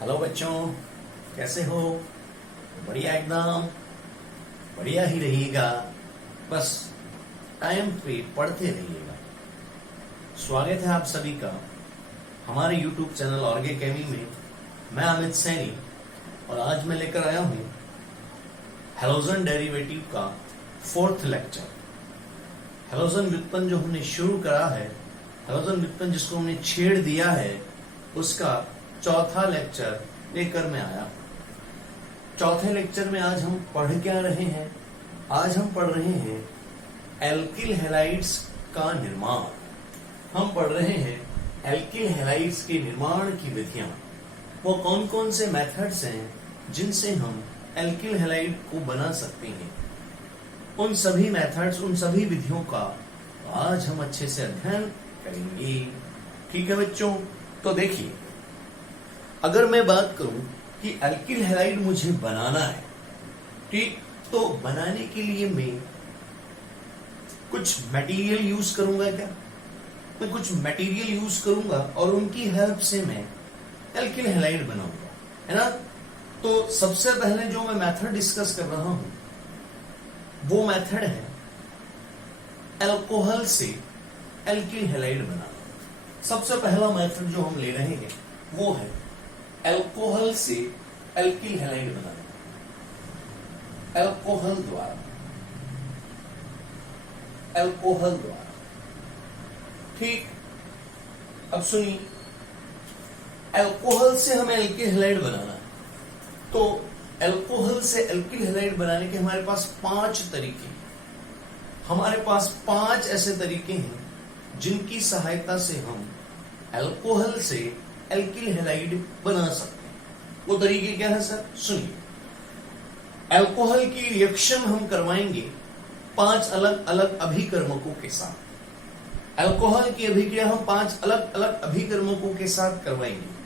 Hello बच्चों, कैसे हो? बढ़िया, एकदम बढ़िया ही रहिएगा। बस टाइम पे पढ़ते रहिएगा। स्वागत है आप सभी का हमारे YouTube चैनल ऑर्गे अकेडमी में। मैं अमित सैनी और आज मैं लेकर आया हूं हेलोजन डेरिवेटिव का 4th लेक्चर। हेलोजन व्युत्पन्न जो हमने शुरू करा है, हेलोजन व्युत्पन्न जिसको हमने छेड़ दिया है, उसका चौथा लेक्चर लेकर मैं आया। चौथे लेक्चर में आज हम पढ़ क्या रहे हैं? आज हम पढ़ रहे हैं एल्किल हैलाइड्स का निर्माण। हम पढ़ रहे हैं एल्किल हैलाइड्स के निर्माण की विधियां। वो कौन कौन से मेथड्स हैं जिनसे हम एल्किल हैलाइड को बना सकते हैं। उन सभी मेथड्स, उन सभी विधियों का आज हम अच्छे से अध्ययन करेंगे। ठीक है बच्चों, तो देखिए, अगर मैं बात करूं कि एल्किल हैलाइड मुझे बनाना है, ठीक, तो बनाने के लिए मैं कुछ मटेरियल यूज करूंगा। क्या मैं कुछ मटेरियल यूज करूंगा और उनकी हेल्प से मैं एल्किल हैलाइड बनाऊंगा, है ना? तो सबसे पहले जो मैं मेथड डिस्कस कर रहा हूं वो मेथड है अल्कोहल से एल्किल हैलाइड बनाना। सबसे पहला मेथड जो हम ले रहे हैं वो है अल्कोहल से एल्किल हैलाइड बनाना, अल्कोहल द्वारा। ठीक, अब सुनिए, अल्कोहल से हमें एल्किल हैलाइड बनाना है। तो अल्कोहल से एल्किल हैलाइड बनाने के हमारे पास 5 तरीके हैं। हमारे पास 5 ऐसे तरीके हैं जिनकी सहायता से हम अल्कोहल से एल्किल हैलाइड बना सकते हैं। वो तरीके क्या है सर? सुनिए, अल्कोहल की रिएक्शन हम करवाएंगे 5 अलग अलग अभिकर्मकों के साथ। अल्कोहल की अभिक्रिया हम 5 अलग अलग अभिकर्मकों के साथ करवाएंगे।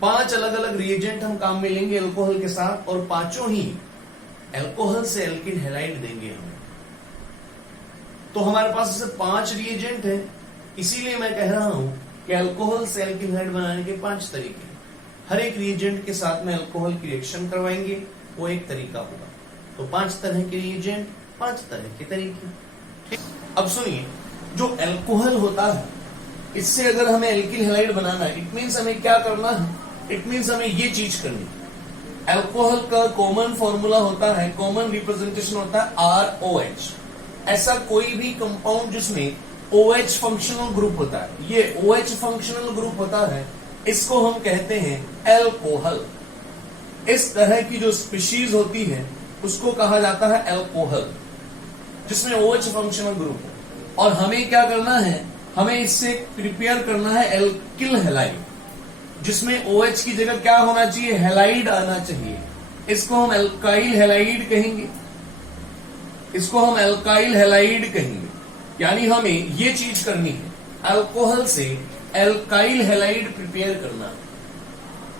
5 अलग अलग रिएजेंट हम काम में लेंगे अल्कोहल के साथ और पांचों ही अल्कोहल से एल्किल हैलाइड देंगे हमें। तो हमारे पास ऐसे 5 रिएजेंट है, इसीलिए मैं कह रहा हूं कि अल्कोहल से एल्किल हैलाइड बनाने के 5 तरीके हैं। हर एक रिएजेंट के साथ में अल्कोहल की रिएक्शन करवाएंगे, वो एक तरीका होगा। तो 5 तरह के रिएजेंट, 5 तरह के तरीके। अब सुनिए, जो अल्कोहल होता है, इससे अगर हमें एल्किल हैलाइड बनाना है, इट मीन्स हमें क्या करना है? इट मीन्स हमें ये चीज करनी है। अल्कोहल का कॉमन फॉर्मूला होता है, कॉमन रिप्रेजेंटेशन होता है ROH। ऐसा कोई भी कंपाउंड जिसमें OH फंक्शनल ग्रुप होता है, ये OH फंक्शनल ग्रुप होता है, इसको हम कहते हैं अल्कोहल। इस तरह की जो स्पीशीज होती है उसको कहा जाता है अल्कोहल, जिसमें OH फंक्शनल ग्रुप हो। और हमें क्या करना है? हमें इससे प्रिपेयर करना है एल्किल हैलाइड, जिसमें OH की जगह क्या होना चाहिए? हैलाइड आना चाहिए। इसको हम एल्काइल हैलाइड कहेंगे, इसको हम एल्काइल हैलाइड कहेंगे। यानी हमें ये चीज करनी है, अल्कोहल से एल्काइल हैलाइड प्रिपेयर करना।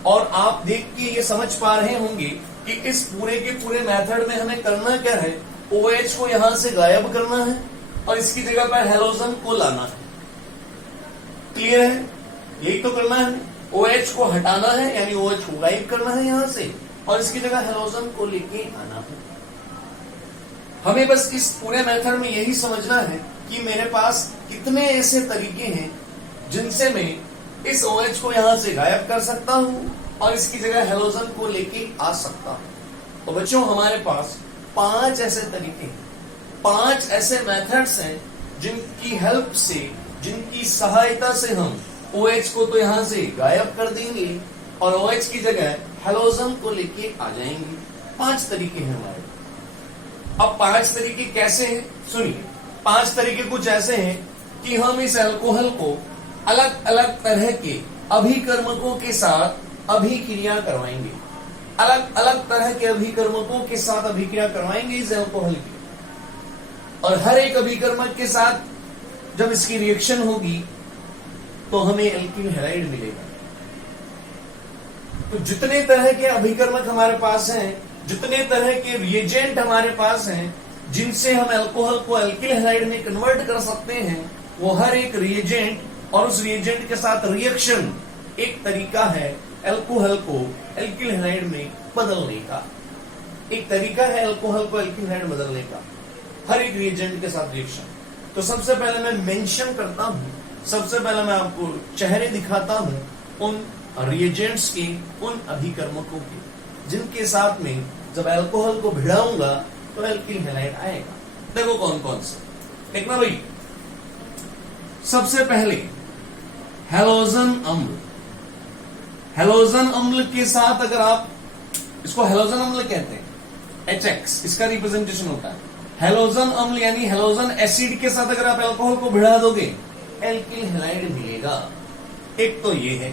और आप देख के ये समझ पा रहे होंगे कि इस पूरे के पूरे मेथड में हमें करना क्या है? OH को यहां से गायब करना है और इसकी जगह पर हैलोजन को लाना है। क्लियर है? यही तो करना है। OH को हटाना है, यानी OH को गायब करना है यहां से, और इसकी जगह हैलोजन को लेके आना है। हमें बस इस पूरे मेथड में यही समझना है कि मेरे पास कितने ऐसे तरीके हैं जिनसे मैं इस OH को यहां से गायब कर सकता हूं और इसकी जगह हैलोजन को लेके आ सकता हूं। तो बच्चों, हमारे पास 5 ऐसे तरीके हैं, 5 ऐसे मेथड्स हैं जिनकी हेल्प से, जिनकी सहायता से हम OH को तो यहां से गायब कर देंगे और OH की जगह हैलोजन को लेके आ जाएंगे। 5 तरीके हैं हमारे। अब 5 तरीके कैसे हैं? सुनिए, 5 तरीके कुछ ऐसे हैं कि हम इस अल्कोहल को अलग अलग तरह के अभिकर्मकों के साथ अभिक्रिया करवाएंगे। अलग अलग तरह के अभिकर्मकों के साथ अभिक्रिया करवाएंगे इस अल्कोहल की, और हर एक अभिकर्मक के साथ जब इसकी रिएक्शन होगी तो हमें एल्किल हैलाइड मिलेगा। तो जितने तरह के अभिकर्मक हमारे पास हैं, जितने तरह के रिएजेंट हमारे पास हैं जिनसे हम अल्कोहल को एल्किल हैलाइड में कन्वर्ट कर सकते हैं, वो हर एक रिएजेंट और उस रिएजेंट के साथ रिएक्शन एक तरीका है अल्कोहल को एल्किल हैलाइड में बदलने का, एक तरीका है अल्कोहल को एल्किल हैलाइड में बदलने का हर एक रिएजेंट के साथ रिएक्शन। तो सबसे पहले मैं मेंशन करता हूं, सबसे पहले मैं आपको चेहरे दिखाता हूं उन रिएजेंट्स के, उन अभिकर्मकों के जिनके साथ में जब अल्कोहल को भिड़ाऊंगा तो एल्किल हैलाइड आएगा। देखो कौन कौन से, देखना भाई। सबसे पहले हैलोजन अम्ल, हैलोजन अम्ल के साथ अगर आप, इसको हैलोजन अम्ल कहते हैं, HX इसका रिप्रेजेंटेशन होता है। हैलोजन अम्ल यानी हैलोजन एसिड के साथ अगर आप अल्कोहल को भिड़ा दोगे एल्किल हैलाइड मिलेगा। एक तो ये है।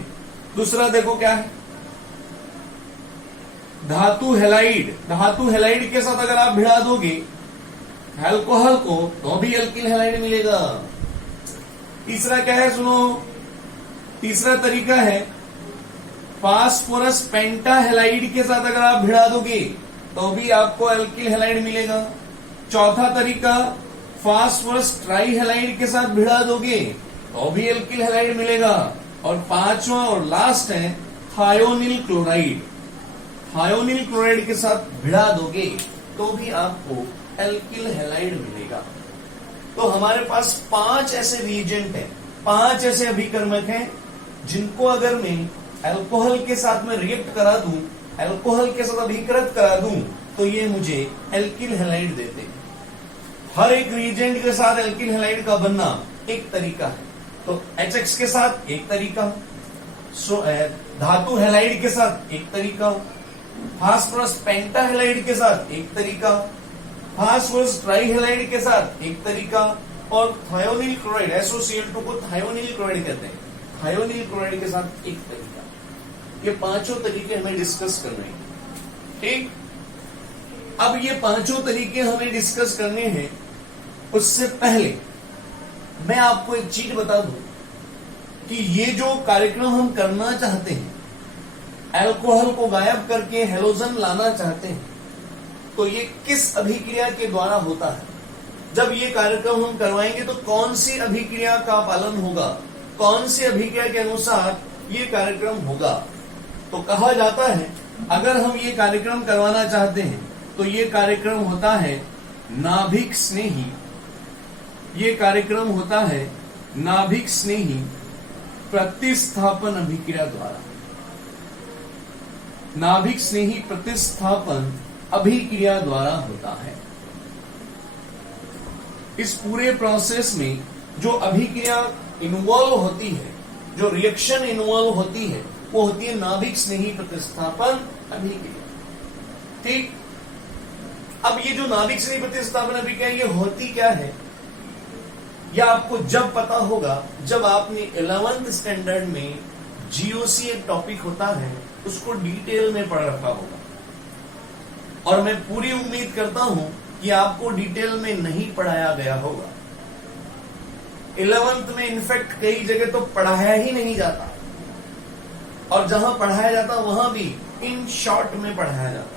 दूसरा देखो क्या है, धातु हैलाइड, धातु हैलाइड के साथ अगर आप भिड़ा दोगे अल्कोहल को तो भी एल्किल हैलाइड मिलेगा। तीसरा क्या है सुनो, तीसरा तरीका है फास्फोरस पेंटाहेलाइड के साथ अगर आप भिड़ा दोगे तो भी आपको एल्किल हैलाइड मिलेगा। चौथा तरीका फास्फोरस ट्राईहेलाइड के साथ भिड़ा दोगे तो भी एल्किल हैलाइड मिलेगा। और पांचवा और लास्ट है थायोनिल क्लोराइड, थायोनिल क्लोराइड के साथ भिड़ा दोगे तो भी आपको एल्किल हैलाइड मिलेगा। तो हमारे पास 5 ऐसे रिएजेंट हैं, 5 ऐसे अभिकर्मक हैं जिनको अगर मैं अल्कोहल के साथ में रिएक्ट करा दूं, अल्कोहल के साथ अभिकृत करा दूं तो ये मुझे एल्किल हैलाइड देते हैं। हर एक रिएजेंट के साथ एल्किल हैलाइड का बनना एक तरीका है। तो HX के साथ एक तरीका, धातु हैलाइड के साथ एक तरीका, फास्फोरस पेंटाहेलाइड के साथ एक तरीका, फास्फोरस ट्राईहेलाइड के साथ एक तरीका, और थायोनिल क्लोराइड SOCl2 को थायोनिल क्लोराइड कहते हैं, थायोनिल क्लोराइड के साथ एक तरीका। ये पांचों तरीके हमें डिस्कस करने हैं, ठीक। अब ये पांचों तरीके हमें डिस्कस करने हैं, उससे पहले मैं आपको एक चीज बता दूं कि ये जो कार्यक्रम हम करना चाहते हैं, अल्कोहल को गायब करके हैलोजन लाना चाहते हैं, तो ये किस अभिक्रिया के द्वारा होता है। जब ये कार्यक्रम हम करवाएंगे तो कौन सी अभिक्रिया का पालन होगा, कौन सी अभिक्रिया के अनुसार ये कार्यक्रम होगा। तो कहा जाता है अगर हम ये कार्यक्रम करवाना चाहते हैं तो ये कार्यक्रम होता है नाभिक स्नेही, ये कार्यक्रम होता है नाभिक स्नेही प्रतिस्थापन अभिक्रिया द्वारा, नाभिक स्नेही प्रतिस्थापन अभिक्रिया द्वारा होता है। इस पूरे प्रोसेस में जो अभिक्रिया इन्वॉल्व होती है, जो रिएक्शन इन्वॉल्व होती है, वो होती है नाभिक स्नेही प्रतिस्थापन अभिक्रिया, ठीक। अब ये जो नाभिक स्नेही प्रतिस्थापन अभिक्रिया ये होती क्या है, यह आपको जब पता होगा जब आपने 11th स्टैंडर्ड में GOC एक टॉपिक होता है उसको डिटेल में पढ़ रखा होगा। और मैं पूरी उम्मीद करता हूं कि आपको डिटेल में नहीं पढ़ाया गया होगा। 11th में इनफैक्ट कई जगह तो पढ़ाया ही नहीं जाता, और जहां पढ़ाया जाता वहां भी इन शॉर्ट में पढ़ाया जाता।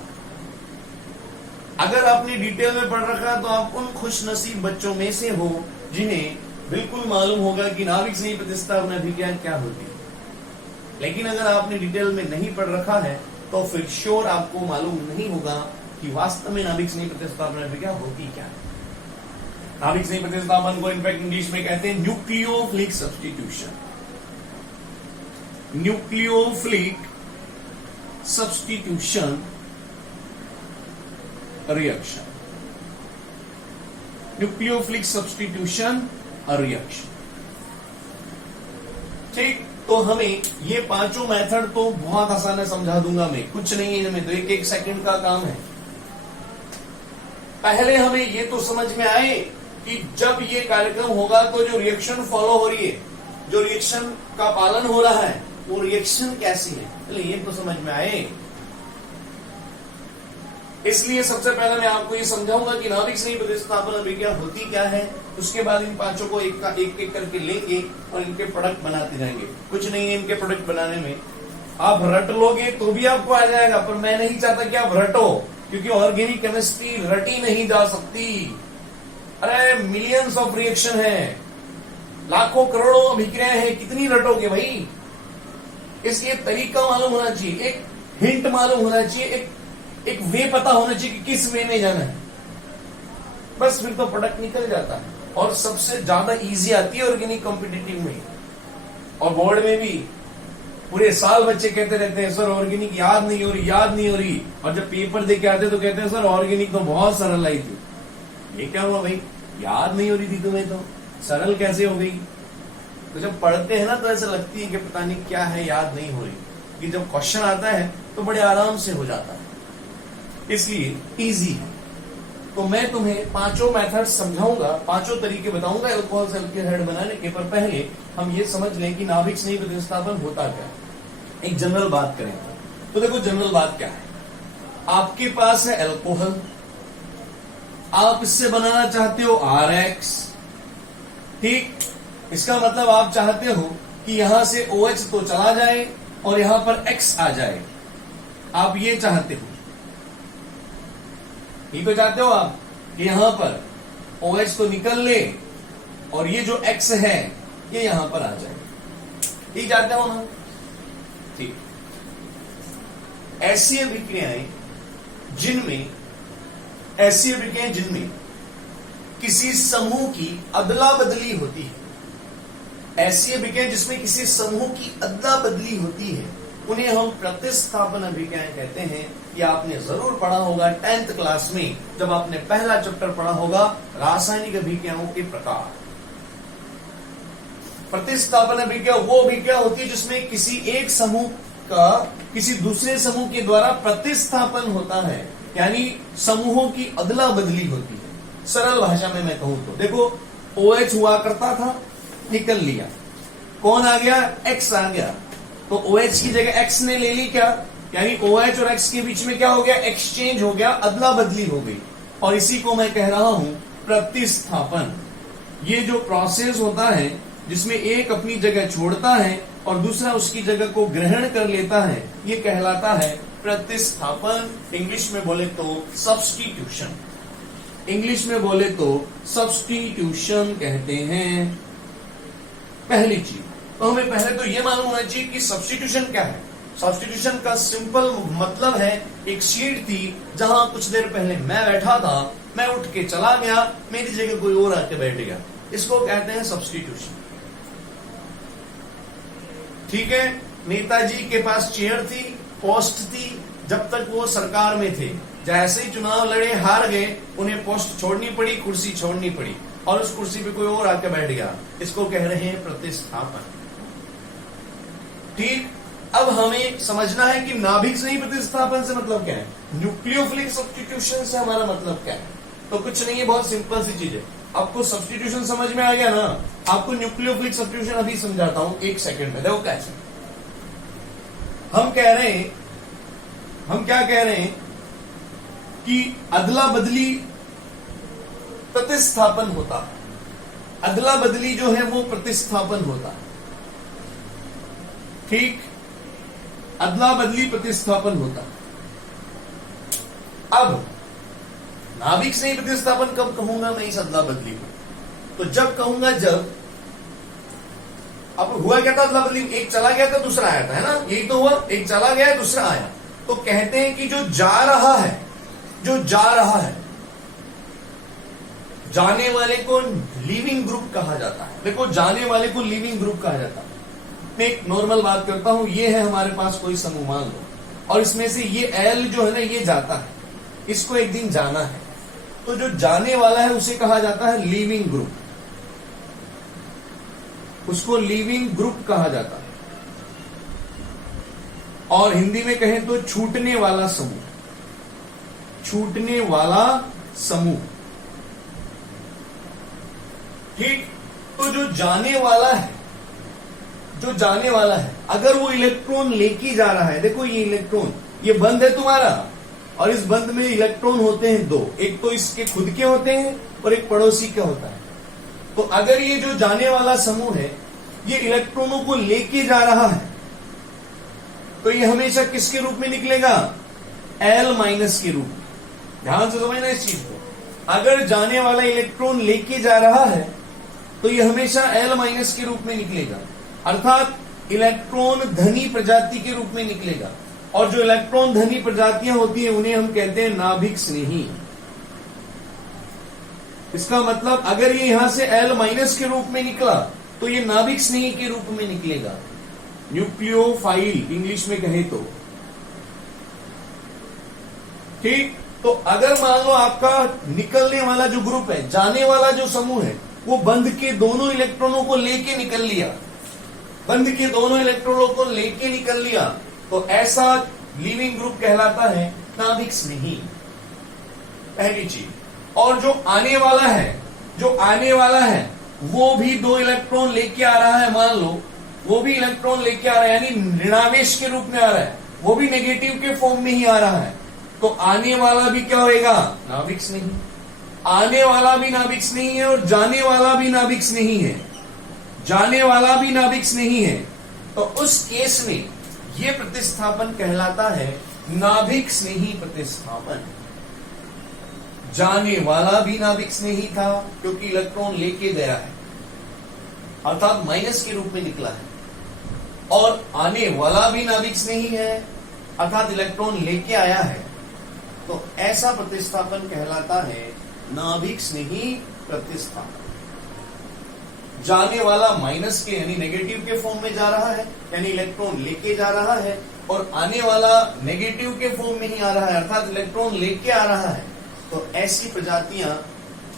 अगर आपने डिटेल में पढ़ रखा तो आप उन खुशनसीब बच्चों में से हो जिन्हें बिल्कुल मालूम होगा कि नाभिक स्नेही प्रतिस्थापन अभिक्रिया क्या होती है। लेकिन अगर आपने डिटेल में नहीं पढ़ रखा है तो फिर श्योर आपको मालूम नहीं होगा कि वास्तव में नाभिक स्नेही प्रतिस्थापन अभिक्रिया होती क्या है। नाभिक स्नेही प्रतिस्थापन को इनफैक्ट इंग्लिश में कहते हैं nucleophilic substitution, nucleophilic substitution reaction, nucleophilic substitution reaction, ठीक। तो हमें ये पांचों मेथड तो बहुत आसान है, समझा दूंगा मैं, कुछ नहीं है इनमें, तो 1-1 सेकंड का काम है। पहले हमें ये तो समझ में आए कि जब ये कार्यक्रम होगा तो जो रिएक्शन फॉलो हो रही है, जो रिएक्शन का पालन हो रहा है, वो रिएक्शन कैसी है, चलिए ये तो समझ में आए। इसलिए सबसे पहले मैं आपको ये समझाऊंगा कि नाभिक स्नेही प्रतिस्थापन अभिक्रिया होती क्या है, उसके बाद इन पांचों को एक एक करके लेंगे और इनके प्रोडक्ट बनाते जाएंगे। कुछ नहीं है इनके प्रोडक्ट बनाने में, आप रट लोगे तो भी आपको आ जाएगा, पर मैं नहीं चाहता कि आप रटो, क्योंकि ऑर्गेनिक केमिस्ट्री रटी नहीं जा सकती। अरे मिलियंस ऑफ रिएक्शन है, लाखों करोड़ों अभिक्रियाएं हैं, कितनी रटोगे भाई। इसलिए तरीका मालूम होना चाहिए, एक हिंट मालूम होना चाहिए, एक वे पता होना चाहिए कि किस वे में जाना है, बस फिर तो प्रोडक्ट निकल जाता है। और सबसे ज्यादा इजी आती है ऑर्गेनिक कॉम्पिटिटिव में, और बोर्ड में भी पूरे साल बच्चे कहते रहते हैं सर ऑर्गेनिक याद नहीं हो रही, और जब पेपर दे के आते तो कहते हैं सर ऑर्गेनिक तो बहुत सरल आई थी। ये क्या हुआ भाई, याद नहीं हो रही थी तुम्हें, तो सरल कैसे हो गई? तो जब पढ़ते हैं ना तो ऐसा लगती है कि पता नहीं क्या है, याद नहीं हो रही, कि जब क्वेश्चन आता है तो बड़े आराम से हो जाता है, इसलिए इजी है। तो मैं तुम्हें पांचों मेथड समझाऊंगा, पांचों तरीके बताऊंगा अल्कोहल से एल्कीहाइड बनाने के, पर पहले हम ये समझ लें कि नाभिक स्नेही प्रतिस्थापन होता क्या है। एक जनरल बात करें तो देखो जनरल बात क्या है, आपके पास है अल्कोहल, आप इससे बनाना चाहते हो RX, ठीक। इसका मतलब आप चाहते हो कि यहां से OH तो चला जाए और यहां पर X आ जाए, आप ये चाहते हो, ये तो चाहते हो आप कि यहां पर OH तो निकल ले और ये जो X है ये यहां पर आ जाए, ये चाहते हो ना, ठीक। ऐसी अभिक्रियाएं जिनमें किसी समूह की अदला बदली होती है, ऐसी अभिक्रियाएं जिसमें किसी समूह की अदला बदली होती है, उन्हें हम प्रतिस्थापन अभिक्रियाएं कहते हैं। ये आपने जरूर पढ़ा होगा 10th क्लास में, जब आपने पहला चैप्टर पढ़ा होगा रासायनिक अभिक्रियाओं के प्रकार। प्रतिस्थापन अभिक्रिया वो अभिक्रिया होती है जिसमें किसी एक समूह का किसी दूसरे समूह के द्वारा प्रतिस्थापन होता है, यानी समूहों की अदला बदली होती है। सरल भाषा में मैं कहूं तो देखो, OH हुआ करता था, निकल लिया, कौन आ गया, X आ गया, तो OH की जगह X ने ले ली क्या, यानी OH और X के बीच में क्या हो गया, एक्सचेंज हो गया, अदला बदली हो गई, और इसी को मैं कह रहा हूं प्रतिस्थापन। ये जो प्रोसेस होता है जिसमें एक अपनी जगह छोड़ता है और दूसरा उसकी जगह को ग्रहण कर लेता है, ये कहलाता है प्रतिस्थापन। इंग्लिश में बोले तो सब्स्टिट्यूशन, इंग्लिश में बोले तो सब्स्टिट्यूशन कहते हैं। पहली चीज तो हमें पहले तो ये मालूम होना चाहिए कि सब्स्टिट्यूशन क्या है। सब्स्टिट्यूशन का सिंपल मतलब है, एक सीट थी जहां कुछ देर पहले मैं बैठा था, मैं उठ के चला गया, मेरी जगह कोई और आके बैठ गया, इसको कहते हैं सब्स्टिट्यूशन, ठीक है। नेताजी के पास चेयर थी, पोस्ट थी, जब तक वो सरकार में थे, जैसे ही चुनाव लड़े हार गए, उन्हें पोस्ट छोड़नी पड़ी, कुर्सी छोड़नी पड़ी, और उस कुर्सी पे कोई और आके बैठ गया, इसको कह रहे हैं प्रतिस्थापन, ठीक। अब हमें समझना है कि नाभिक स्नेही प्रतिस्थापन से मतलब क्या है, न्यूक्लियोफिलिक सब्स्टिट्यूशन से हमारा मतलब क्या है। तो कुछ नहीं है, बहुत सिंपल सी चीज है। आपको सब्स्टिट्यूशन समझ में आ गया ना, आपको न्यूक्लियोफिलिक सब्स्टिट्यूशन अभी समझाता हूं 1 सेकंड में। देखो कैसे हम क्या कह रहे हैं कि अदला बदली प्रतिस्थापन होता है, अदला बदली जो है वो प्रतिस्थापन होता है, ठीक। अदला बदली प्रतिस्थापन होता है। अब नाभिक स्नेही प्रतिस्थापन कब कहूंगा मैं इस अदला बदली को, तो जब कहूंगा जब, अब हुआ क्या था अदला बदली, एक चला गया था दूसरा आया था, है ना, यही तो हुआ, एक चला गया दूसरा आया। तो कहते हैं कि जो जा रहा है जाने वाले को लीविंग ग्रुप कहा जाता है। देखो, जाने वाले को लीविंग ग्रुप कहा जाता है। मैं एक नॉर्मल बात करता हूं, ये है हमारे पास कोई समूह मान लो, और इसमें से ये L जो है ना, ये जाता है, इसको एक दिन जाना है, तो जो जाने वाला है उसे कहा जाता है लीविंग ग्रुप, उसको लीविंग ग्रुप कहा जाता है। और हिंदी में कहें तो छूटने वाला समूह, छूटने वाला समूह, ठीक। तो जो जाने वाला है, अगर वो इलेक्ट्रॉन लेके जा रहा है, देखो ये इलेक्ट्रॉन, ये बंद है तुम्हारा, और इस बंद में इलेक्ट्रॉन होते हैं 2, एक तो इसके खुद के होते हैं और एक पड़ोसी का होता है। तो अगर ये जो जाने वाला समूह है ये इलेक्ट्रॉनों को लेके जा रहा है, तो ये हमेशा किसके रूप में निकलेगा, L- के रूप में। ध्यान से समझना इस चीज को, अगर जाने वाला इलेक्ट्रॉन लेके जा रहा है तो ये हमेशा L- के रूप में निकलेगा, अर्थात इलेक्ट्रॉन धनी प्रजाति के रूप में निकलेगा। और जो इलेक्ट्रॉन धनी प्रजातियां होती हैं उन्हें हम कहते हैं नाभिक स्नेही। इसका मतलब अगर ये यहां से L माइनस के रूप में निकला तो ये नाभिक स्नेही के रूप में निकलेगा, न्यूक्लियोफाइल इंग्लिश में कहे तो। ठीक, तो अगर मान लो आपका निकलने वाला जो ग्रुप है, जाने वाला जो समूह है, वो बंध के दोनों इलेक्ट्रॉनों को लेके निकल लिया, बंध के दोनों इलेक्ट्रॉनों को लेके निकल लिया, तो ऐसा लीविंग ग्रुप कहलाता है नाभिक स्नेही, पहली चीज। और जो आने वाला है वो भी 2 इलेक्ट्रॉन लेके आ रहा है, मान लो वो भी इलेक्ट्रॉन लेके आ रहा है, यानी ऋणावेश के रूप में आ रहा है, वो भी नेगेटिव के फॉर्म में ही आ रहा है, तो आने वाला भी क्या होएगा, नाभिक स्नेही। आने वाला भी नाभिक स्नेही है और जाने वाला भी नाभिक स्नेही है, जाने वाला भी नाभिक स्नेही है। तो उस केस में यह प्रतिस्थापन कहलाता है नाभिक स्नेही प्रतिस्थापन। जाने वाला भी नाभिक स्नेही था क्योंकि इलेक्ट्रॉन लेके गया है, अर्थात माइनस के रूप में निकला है, और आने वाला भी नाभिक स्नेही है अर्थात इलेक्ट्रॉन लेके आया है, तो ऐसा प्रतिस्थापन कहलाता है नाभिक स्नेही प्रतिस्थापन। जाने वाला माइनस के यानी नेगेटिव के फॉर्म में जा रहा है, यानी इलेक्ट्रॉन लेके जा रहा है, और आने वाला नेगेटिव के फॉर्म में ही आ रहा है अर्थात इलेक्ट्रॉन लेके आ रहा है, तो ऐसी प्रजातियां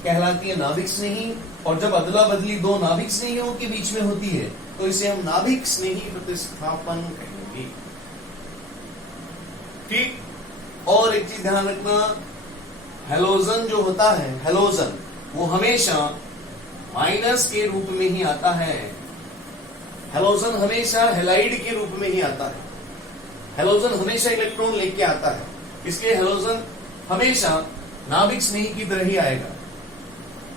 कहलाती है नाभिक स्नेही। और जब अदला बदली 2 नाभिक स्नेहियों के बीच में होती है तो इसे हम नाभिक स्नेही प्रतिस्थापन कहेंगे। ठीक, और एक चीज ध्यान रखना, हेलोजन जो होता है, हेलोजन वो हमेशा माइनस के रूप में ही आता है, हेलोजन हमेशा हेलाइड के रूप में ही आता है, हेलोजन हमेशा इलेक्ट्रॉन लेके आता है, इसलिए हेलोजन हमेशा नाभिक स्नेही की तरह ही आएगा।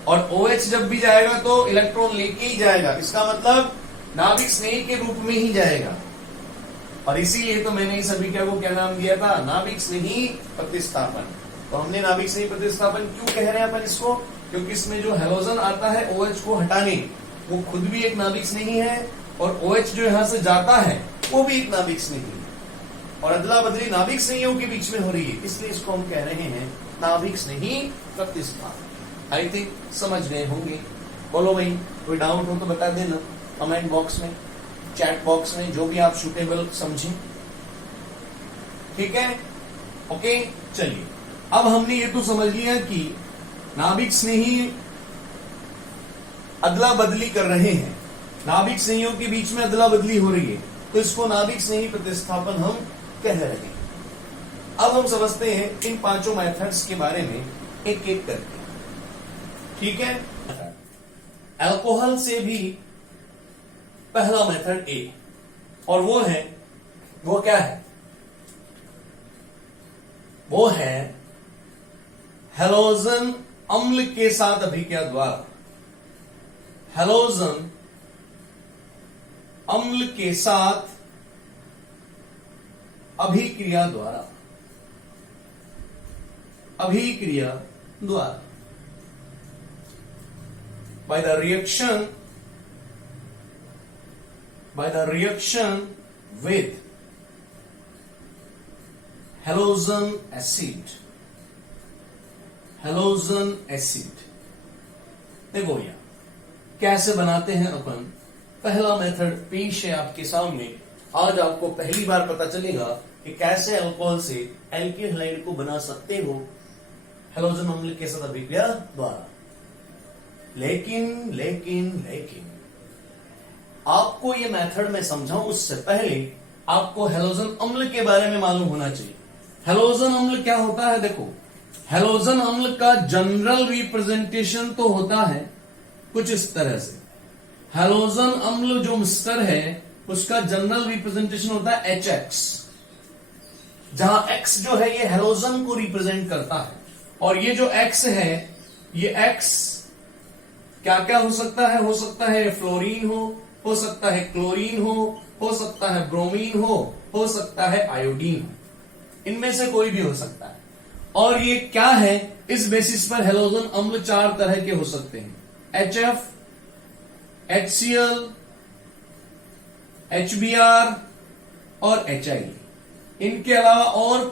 और OH जब भी जाएगा तो इलेक्ट्रॉन लेके ही जाएगा, इसका मतलब नाभिक स्नेही के रूप में ही जाएगा। और इसीलिए तो मैंने इस अभिक्रिया को क्या नाम दिया था, नाभिक स्नेही प्रतिस्थापन। तो हमने नाभिक स्नेही प्रतिस्थापन क्यों कह रहे हैं अपन इसको, क्योंकि इसमें जो हेलोजन आता है OH को हटाने, वो खुद भी एक नाभिक स्नेही है, और OH जो यहां से जाता है वो भी एक नाभिक स्नेही है, और अदला बदली नाभिक स्नेहियों के बीच में हो रही है, इसलिए इसको हम कह रहे हैं नाभिक स्नेही प्रतिस्थापन। आई थिंक समझ गए होंगे। बोलो भाई, कोई डाउट हो तो बता देना कमेंट बॉक्स में, चैट बॉक्स में, जो भी आप सुटेबल समझें। ठीक है, ओके। चलिए, अब हमने ये तो समझ लिया कि नाभिक स्नेही अदला बदली कर रहे हैं, नाभिक स्नेहियों के बीच में अदला बदली हो रही है, तो इसको नाभिक स्नेही प्रतिस्थापन हम कह रहे हैं। अब हम समझते हैं इन 5 मेथड्स के बारे में एक एक करके। ठीक है, अल्कोहल से भी पहला मेथड ए, और वो क्या है, वो है हेलोजन अम्ल के साथ अभिक्रिया द्वारा, हेलोजन अम्ल के साथ अभिक्रिया द्वारा, अभिक्रिया द्वारा, by the reaction with halogen acid, halogen acid. देखो भैया कैसे बनाते हैं अपन, पहला मेथड पेश है आपके सामने। आज आपको पहली बार पता चलेगा कि कैसे अल्कोहल से एल्किल हैलाइड को बना सकते हो हेलोजन अम्ल के साथ अभिक्रिया द्वारा। लेकिन आपको ये मेथड मैं समझाऊं उससे पहले आपको हेलोजन अम्ल के बारे में मालूम होना चाहिए। हेलोजन अम्ल क्या होता है, देखो हेलोजन अम्ल का जनरल रिप्रेजेंटेशन तो होता है कुछ इस तरह से। हेलोजन अम्ल जो मिस्टर है उसका जनरल रिप्रेजेंटेशन होता है HX, जहां X जो है ये हेलोजन को रिप्रेजेंट करता है, और ये जो X है ये X क्या क्या हो सकता है फ्लोरीन हो सकता है क्लोरीन हो सकता है ब्रोमीन हो सकता है आयोडीन हो, इनमें से कोई भी हो सकता है। और ये क्या है, इस बेसिस पर हेलोजन अम्ल 4 तरह के हो सकते हैं, HF, HCl, HBr और HI, इनके अलावा और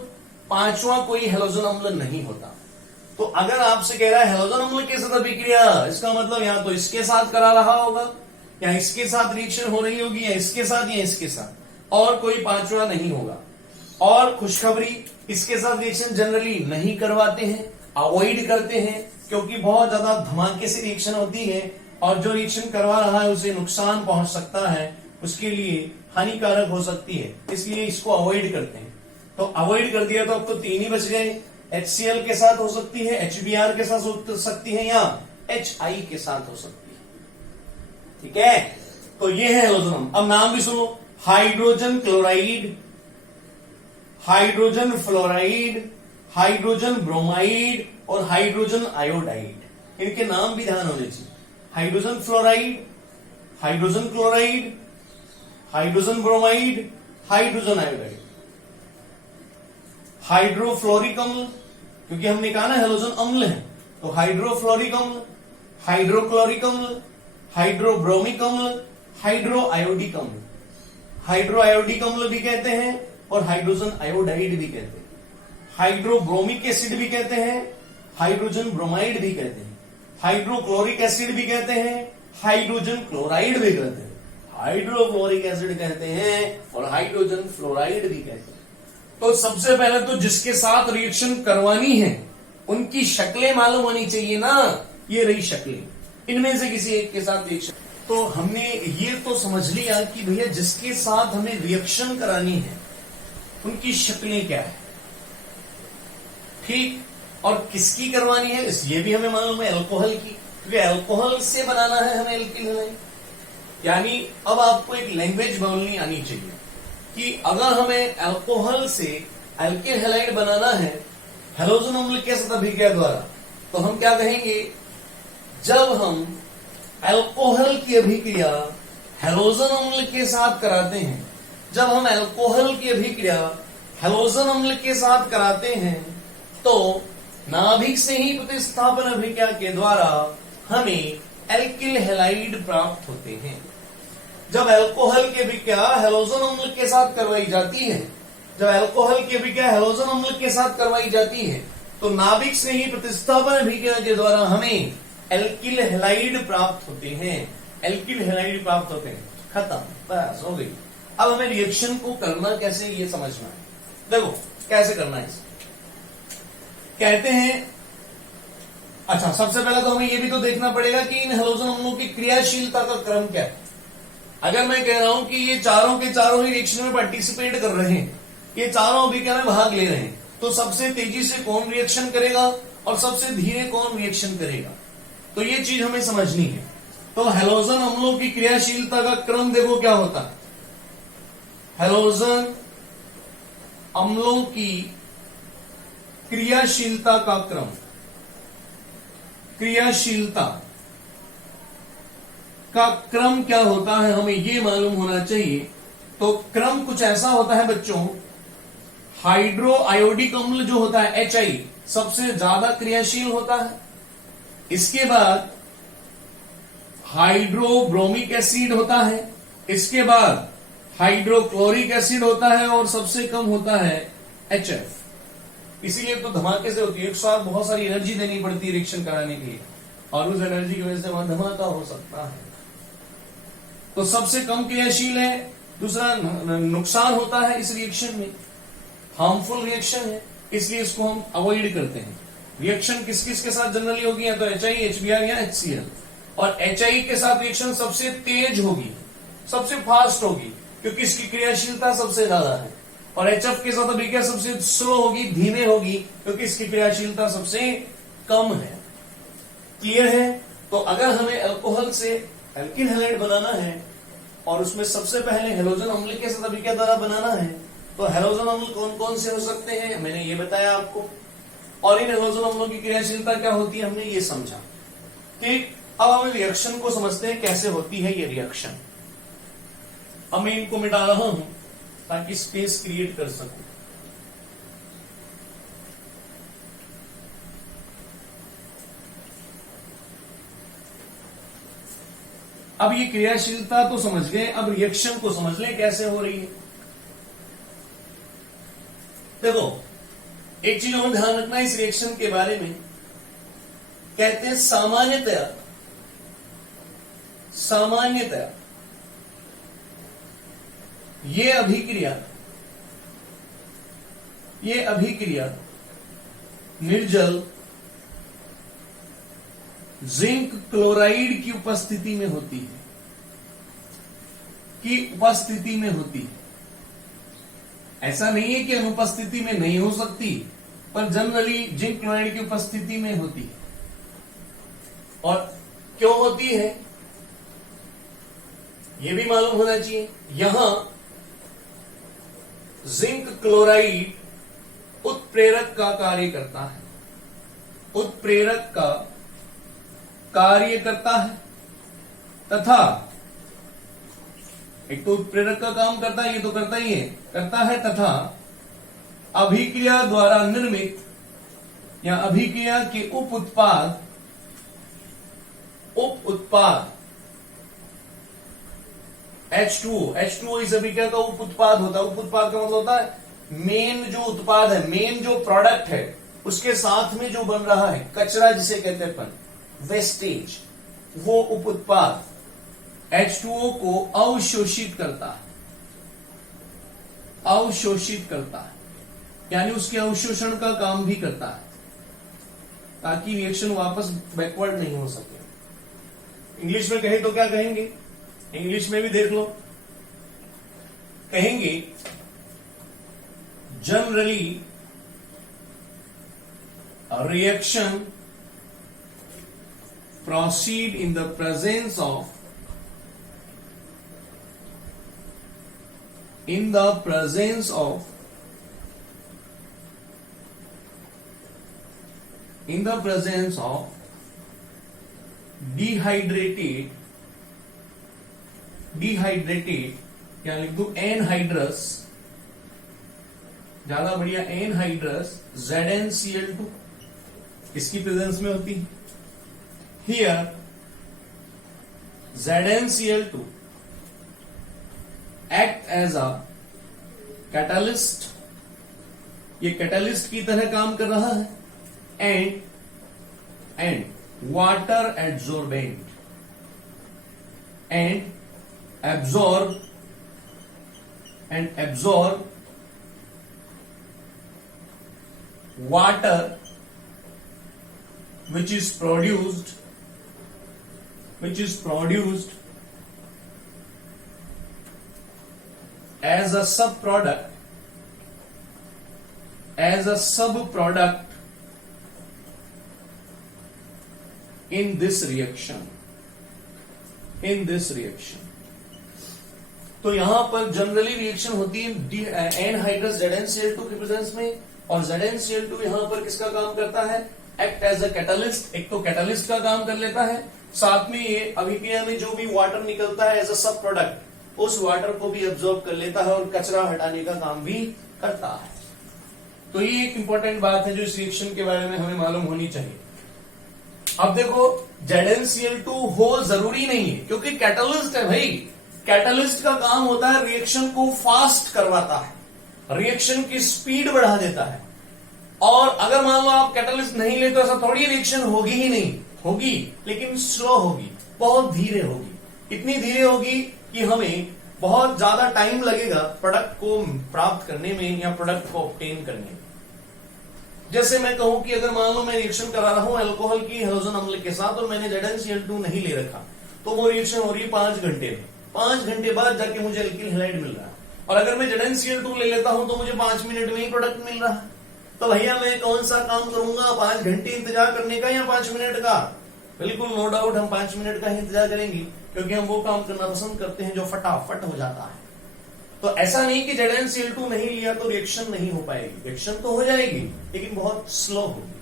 पांचवा कोई हेलोजन अम्ल नहीं होता। तो अगर आपसे कह रहा है हेलोजन अम्ल के साथ अभिक्रिया, इसका मतलब या तो इसके साथ करा रहा होगा, या इसके साथ रिएक्शन हो रही होगी, या इसके साथ या इसके साथ, और कोई पांचवा नहीं होगा। और खुशखबरी, इसके साथ रिएक्शन जनरली नहीं करवाते हैं, अवॉइड करते हैं, क्योंकि बहुत ज्यादा धमाके से रिएक्शन होती है और जो रिएक्शन करवा रहा है उसे नुकसान पहुंच सकता है, उसके लिए हानिकारक हो सकती है, इसलिए इसको अवॉइड करते हैं। तो अवॉइड कर दिया तो अब तो तीन ही बच गए। HCl के साथ हो सकती है, HBr के साथ हो सकती है, या HI के साथ हो सकती है। ठीक है, तो ये है हेलोजन। अब नाम भी सुनो, hydrogen chloride, hydrogen fluoride, hydrogen bromide और हाइड्रोजन आयोडाइड। इनके नाम भी ध्यान होने चाहिए। Hydrogen fluoride, hydrogen chloride, hydrogen bromide, hydrogen iodide. Hydrofluoric अम्ल, क्योंकि हमने कहा ना हेलोजन अम्ल है, तो हाइड्रोफ्लोरिक अम्ल, हाइड्रोक्लोरिक अम्ल, हाइड्रोब्रोमिक अम्ल, हाइड्रो आयोडिक अम्ल। हाइड्रो आयोडिक अम्ल भी कहते हैं और हाइड्रोजन आयोडाइड भी कहते हैं। हाइड्रोब्रोमिक एसिड भी कहते हैं, हाइड्रोजन ब्रोमाइड भी कहते हैं, हाइड्रोक्लोरिक एसिड भी कहते हैं, हाइड्रोजन क्लोराइड भी कहते हैं, हाइड्रोक्लोरिक एसिड कहते हैं और हाइड्रोजन फ्लोराइड भी कहते हैं। तो सबसे पहले तो जिसके साथ रिएक्शन करवानी है उनकी शक्लें मालूम होनी चाहिए ना। ये रही शक्लें, इनमें से किसी एक के साथ रिएक्शन। तो हमने ये तो समझ लिया कि भैया जिसके साथ हमें रिएक्शन करानी है उनकी शक्लें क्या है, ठीक। और किसकी करवानी है ये भी हमें मालूम है, अल्कोहल की, क्योंकि अल्कोहल से बनाना है हमें एल्किल हैलाइड। यानी अब आपको एक लैंग्वेज बोलनी आनी चाहिए कि अगर हमें अल्कोहल से एल्किल हैलाइड बनाना है हेलोजन अम्ल के साथ अभिक्रिया द्वारा, तो हम क्या कहेंगे, जब हम अल्कोहल की अभिक्रिया हेलोजन अम्ल के साथ कराते हैं, जब हम अल्कोहल की अभिक्रिया हेलोजन अम्ल के साथ कराते हैं, तो नाभिक से ही प्रतिस्थापन अभिक्रिया के द्वारा हमें एल्किल हैलाइड प्राप्त होते हैं। जब अल्कोहल की अभिक्रिया हेलोजन अम्ल के साथ करवाई जाती है, जब अल्कोहल की अभिक्रिया हेलोजन अम्ल के साथ करवाई जाती है, तो नाभिक से ही प्रतिस्थापन अभिक्रिया के द्वारा हमें एल्किल हैलाइड प्राप्त होते हैं। एल्किल हैलाइड प्राप्त होते हैं, खत्म, बस हो गई। अब हमें रिएक्शन को करना कैसे ये समझना है। देखो कैसे करना है, कहते हैं, अच्छा सबसे पहले तो हमें ये भी तो देखना पड़ेगा कि इन हेलोजन अम्लों की क्रियाशीलता का क्रम क्या है। अगर मैं कह रहा हूं कि ये चारों के चारों ही रिएक्शन में पार्टिसिपेट कर रहे हैं, ये चारों अभिक्रिया में भाग ले रहे हैं, तो सबसे तेजी से कौन रिएक्शन करेगा और सबसे धीरे कौन रिएक्शन करेगा, तो ये चीज हमें समझनी है। तो हेलोजन अम्लों की क्रियाशीलता का क्रम देखो क्या होता है। हेलोजन अम्लों की क्रियाशीलता का क्रम, क्रियाशीलता का क्रम क्या होता है हमें ये मालूम होना चाहिए। तो क्रम कुछ ऐसा होता है बच्चों, हाइड्रो आयोडिक अम्ल जो होता है HI सबसे ज्यादा क्रियाशील होता है, इसके बाद हाइड्रोब्रोमिक एसिड होता है, इसके बाद हाइड्रोक्लोरिक एसिड होता है और सबसे कम होता है HF। इसीलिए तो धमाके से होती है, एक साथ बहुत सारी एनर्जी देनी पड़ती है रिएक्शन कराने के लिए, और उस एनर्जी की वजह से वहां धमाका हो सकता है। तो सबसे कम क्रियाशील है, दूसरा नुकसान होता है इस रिएक्शन में, हार्मफुल रिएक्शन है, इसलिए इसको हम अवॉइड करते हैं। रिएक्शन किस किस के साथ जनरली होगी, या तो HI, HBr या HCl, और HI के साथ रिएक्शन सबसे तेज होगी, सबसे फास्ट होगी, क्योंकि इसकी क्रियाशीलता सबसे ज्यादा है, और HF के साथ अभिक्रिया सबसे स्लो होगी, धीमे होगी, क्योंकि इसकी क्रियाशीलता सबसे कम है। क्लियर है। तो अगर हमें अल्कोहल से एल्किल हैलाइड बनाना है और उसमें सबसे पहले हेलोजन अम्ल के साथ अभिक्रिया द्वारा बनाना है, तो हेलोजन अम्ल कौन कौन से हो सकते हैं मैंने ये बताया आपको, और इन हेलोजन अम्लों की क्रियाशीलता क्या होती है हमने ये समझा। ठीक, अब हम रिएक्शन को समझते हैं कैसे होती है ये रिएक्शन। अब मैं इनको मिटा रहा हूं ताकि स्पेस क्रिएट कर सकूं। अब ये क्रियाशीलता तो समझ गए, अब रिएक्शन को समझ लें कैसे हो रही है। देखो, एक चीज और ध्यान रखना इस रिएक्शन के बारे में, कहते हैं सामान्यतया ये अभिक्रिया निर्जल जिंक क्लोराइड की उपस्थिति में होती है, ऐसा नहीं है कि अनुपस्थिति में नहीं हो सकती, पर जनरली जिंक क्लोराइड की उपस्थिति में होती है। और क्यों होती है यह भी मालूम होना चाहिए। यहां जिंक क्लोराइड उत्प्रेरक का कार्य करता है, तथा एक तो उत्प्रेरक का काम करता है, ये तो करता है, तथा अभिक्रिया द्वारा निर्मित या अभिक्रिया के उप उत्पाद H2O इस अभिक्रिया का उप उत्पाद होता है। उप उत्पाद का मतलब होता है मेन जो उत्पाद है, मेन जो प्रोडक्ट है, उसके साथ में जो बन रहा है कचरा, जिसे कहते हैं अपन वेस्टेज, वो उप उत्पाद H2O को अवशोषित करता है, यानी उसके अवशोषण का काम भी करता है, ताकि रिएक्शन वापस बैकवर्ड नहीं हो सके। इंग्लिश में कहें तो क्या कहेंगे, इंग्लिश में भी देख लो, कहेंगे generally a reaction proceed in the presence of dehydrated क्या लिख दू, एनहाइड्रस, ज्यादा बढ़िया, एनहाइड्रस ZnCl2 इसकी प्रेजेंस में होती है। Here ZnCl2 act as a catalyst, ये कैटलिस्ट की तरह काम कर रहा है, and water absorbent, and absorb water which is produced as a subproduct in this reaction। तो यहां पर जनरली रिएक्शन होती है एनहाइड्रस ZnCl2 के प्रेजेंस में, और ZnCl2 यहां पर किसका काम करता है, एक्ट एज अ कैटलिस्ट, एक तो कैटलिस्ट का काम कर लेता है, साथ में ये अभिक्रिया में जो भी वाटर निकलता है एज अ सब प्रोडक्ट, उस वाटर को भी एब्जॉर्ब कर लेता है और कचरा हटाने का काम भी करता है। तो ये एक इंपॉर्टेंट बात है जो इस रिएक्शन के बारे में हमें मालूम होनी चाहिए। अब देखो, ZnCl2 हो जरूरी नहीं है, क्योंकि कैटलिस्ट है भाई। कैटलिस्ट का काम होता है रिएक्शन को फास्ट करवाता है, रिएक्शन की स्पीड बढ़ा देता है। और अगर मान लो आप कैटलिस्ट नहीं ले तो ऐसा थोड़ी रिएक्शन होगी ही नहीं, होगी लेकिन स्लो होगी, बहुत धीरे होगी, इतनी धीरे होगी कि हमें बहुत ज्यादा टाइम लगेगा प्रोडक्ट को प्राप्त करने में या प्रोडक्ट को ऑब्टेन करने में। जैसे मैं कहूं कि अगर मान लो मैं रिएक्शन करा रहा हूं अल्कोहल की हैलोजन अम्ल के साथ और मैंने ZnCl2 नहीं ले रखा, तो वो रिएक्शन हो रही है 5 घंटे में, 5 घंटे बाद जाके मुझे अल्किल हैलाइड मिल रहा है। और अगर मैं ZnCl2 ले लेता हूं तो मुझे 5 मिनट में ही प्रोडक्ट मिल रहा है। तो भैया मैं कौन सा काम करूंगा, 5 घंटे इंतजार करने का या 5 मिनट का? बिल्कुल नो डाउट हम 5 मिनट का ही इंतजार करेंगे, क्योंकि हम वो काम करना पसंद करते हैं जो फटाफट हो जाता है। तो ऐसा नहीं कि ZnCl2 नहीं लिया तो रिएक्शन नहीं हो पाएगी, रिएक्शन तो हो जाएगी लेकिन बहुत स्लो होगी।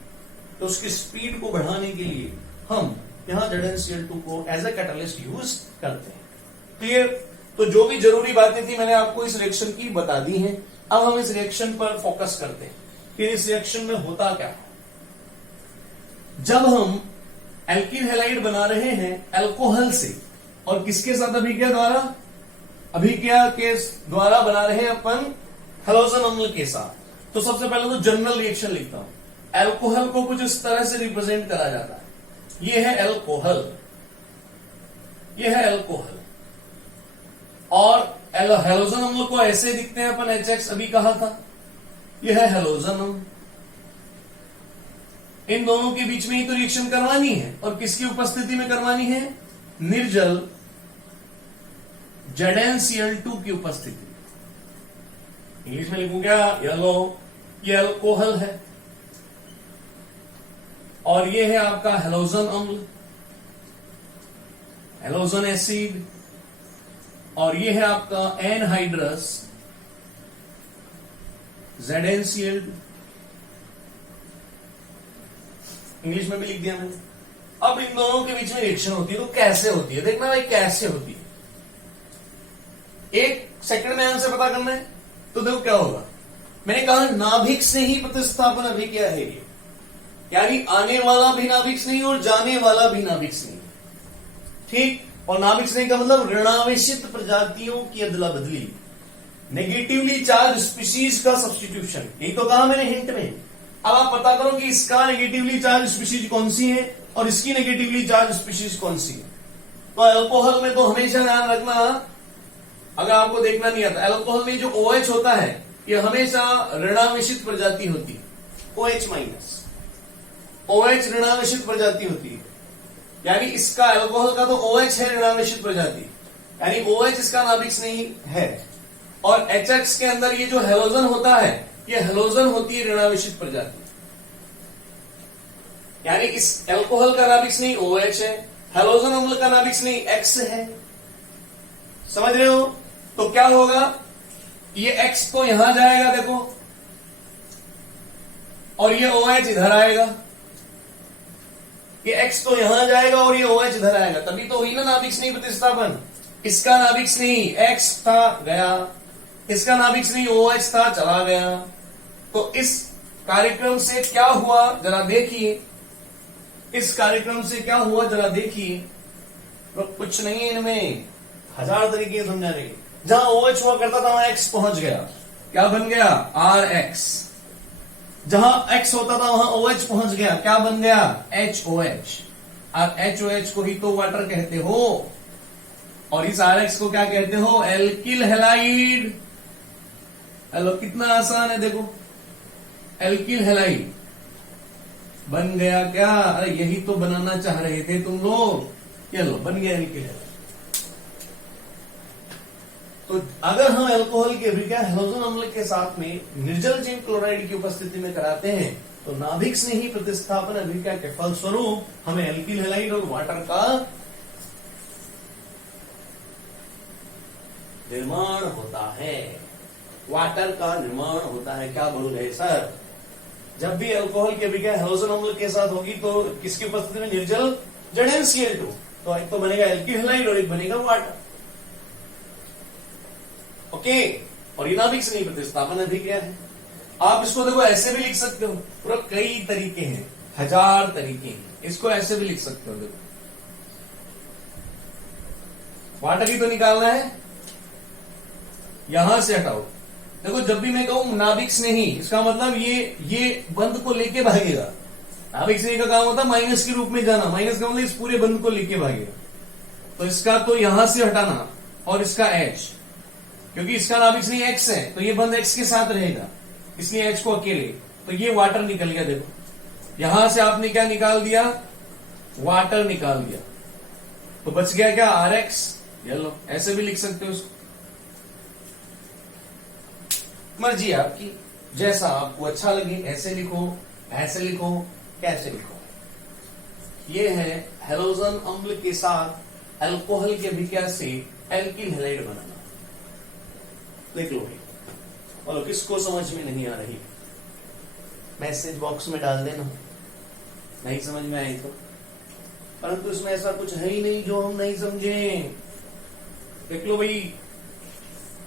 तो उसकी स्पीड को बढ़ाने के लिए हम यहां ZnCl2 को एज ए कैटलिस्ट यूज करते हैं। क्लियर? तो जो भी जरूरी बातें थी मैंने आपको इस रिएक्शन की बता दी हैं। अब हम इस रिएक्शन पर फोकस करते हैं कि इस रिएक्शन में होता क्या है। जब हम एल्किल हैलाइड बना रहे हैं अल्कोहल से, और किसके साथ अभिक्रिया द्वारा? अभिक्रिया के द्वारा बना रहे हैं अपन हैलोजन अम्ल के साथ। तो सबसे पहले तो जनरल रिएक्शन लिखता हूं। एल्कोहल को कुछ इस तरह से रिप्रेजेंट करा जाता है। ये है एल्कोहल, ये है एल्कोहल, और हैलोजन अम्ल को ऐसे दिखते हैं अपन HX अभी कहा था, यह है हैलोजन अम्ल। इन दोनों के बीच में ही तो रिएक्शन करवानी है, और किसकी उपस्थिति में करवानी है? निर्जल ZnCl2 की उपस्थिति। इंग्लिश में लिखूं क्या? येलो, ये अल्कोहल है, और ये है आपका हैलोजन अम्ल, हैलोजन एसिड, और ये है आपका एनहाइड्रस ZnCl2। इंग्लिश में भी लिख दिया मैंने। अब इन दोनों के बीच में रिएक्शन होती है, तो कैसे होती है? देखना भाई कैसे होती है, एक सेकंड में आंसर पता करना है। तो देखो क्या होगा, मैंने कहा नाभिक से ही प्रतिस्थापन अभिक्रिया है ये, यानी आने वाला भी नाभिक से नहीं और जाने वाला भी नाभिक से नहीं, ठीक। और नाभिक से नहीं का मतलब ऋणावेशित प्रजातियों की अदला बदली, नेगेटिवली चार्ज स्पीशीज का सब्स्टिट्यूशन, यही तो कहा मैंने हिंट में। अब आप पता करो कि इसका नेगेटिवली चार्ज स्पीशीज कौन सी है और इसकी नेगेटिवली चार्ज स्पीशीज कौन सी है। तो अल्कोहल में तो हमेशा ध्यान रखना, अगर आपको देखना नहीं आता, अल्कोहल में जो OH होता है ये हमेशा ऋणावेशित प्रजाति होती है, OH माइनस, OH ऋणावेशित प्रजाति होती है, यानी इसका अल्कोहल का तो OH है ऋणावेशित प्रजाति, यानी OH इसका नाभिक नहीं है। और HX के अंदर ये जो हैलोजन होता है, ये हैलोजन होती है ऋणावेशित प्रजाति, यानी इस अल्कोहल का नाभिक नहीं OH है, हैलोजन अम्ल का नाभिक नहीं X है। समझ रहे हो? तो क्या होगा, ये X तो यहां जाएगा देखो, और ये OH इधर आएगा, ये X तो यहां जाएगा और ये OH इधर आएगा, तभी तो हुई ना नाभिक स्नेही प्रतिस्थापन। इसका नाभिक स्नेही X था गया, इसका नाभिक स्नेही OH था चला गया। तो इस कार्यक्रम से क्या हुआ जरा देखिए, इस कार्यक्रम से क्या हुआ जरा देखिए। तो कुछ नहीं है इनमें, हजार तरीके समझाने के। जहां OH हुआ करता था वहां X पहुंच गया, क्या बन गया? RX। जहां X होता था वहां OH पहुंच गया, क्या बन गया? HOH। अब HOH को ही तो वाटर कहते हो, और इस RX को क्या कहते हो? Alkyl halide. हेलो, कितना आसान है देखो, एल्किल हैलाइड बन गया क्या? अरे यही तो बनाना चाह रहे थे तुम लोग, चलो बन गया एल्किल हैलाइड। तो अगर हम अल्कोहल की अभिक्रिया हैलोजन अम्ल के साथ में निर्जल जिंक क्लोराइड की उपस्थिति में कराते हैं, तो नाभिक स्नेही प्रतिस्थापन अभिक्रिया के फलस्वरूप हमें एल्किल हैलाइड और वाटर का निर्माण होता है, वाटर का निर्माण होता है। क्या बोल रहे सर? जब भी अल्कोहल की अभिक्रिया हैलोजन अम्ल के साथ होगी तो किसकी उपस्थिति में? निर्जल ZnCl2, तो एक तो बनेगा एल्किल हैलाइड और एक बनेगा वाटर। ओके, और ये नाभिक स्नेही प्रतिस्थापन अभिक्रिया है। आप इसको देखो ऐसे भी लिख सकते हो, पूरा कई तरीके हैं, हजार तरीके हैं, इसको ऐसे भी लिख सकते हो। देखो वाटर ही तो निकालना है, यहां से हटाओ। देखो जब भी मैं कहूं नाभिक स्नेही, इसका मतलब ये बंद को लेके भागेगा। नाभिक स्नेही का काम होता है माइनस के रूप में जाना, माइनस का मतलब इस पूरे बंद को लेके भागेगा। तो इसका तो यहां से हटाना, और इसका H, क्योंकि इसका नाभिक स्नेही X है तो ये बंद X के साथ रहेगा, इसलिए H को अकेले। तो ये वाटर निकल गया। देखो यहां से आपने क्या निकाल दिया? वाटर निकाल दिया, तो बच गया क्या? RX। ये लो, ऐसे भी लिख सकते हो इसको, मर्जी आपकी, जैसा आपको अच्छा लगे, ऐसे लिखो, ऐसे लिखो, कैसे लिखो। ये है हैलोजन अम्ल के साथ अल्कोहल के अभिक्रिया से एल्किल हैलाइड बनाना। देख लो भाई, बोलो किसको समझ में नहीं आ रही? मैसेज बॉक्स में डाल देना, नहीं समझ में आई तो। परंतु इसमें ऐसा कुछ है ही नहीं जो हम नहीं समझे। देख लो भाई,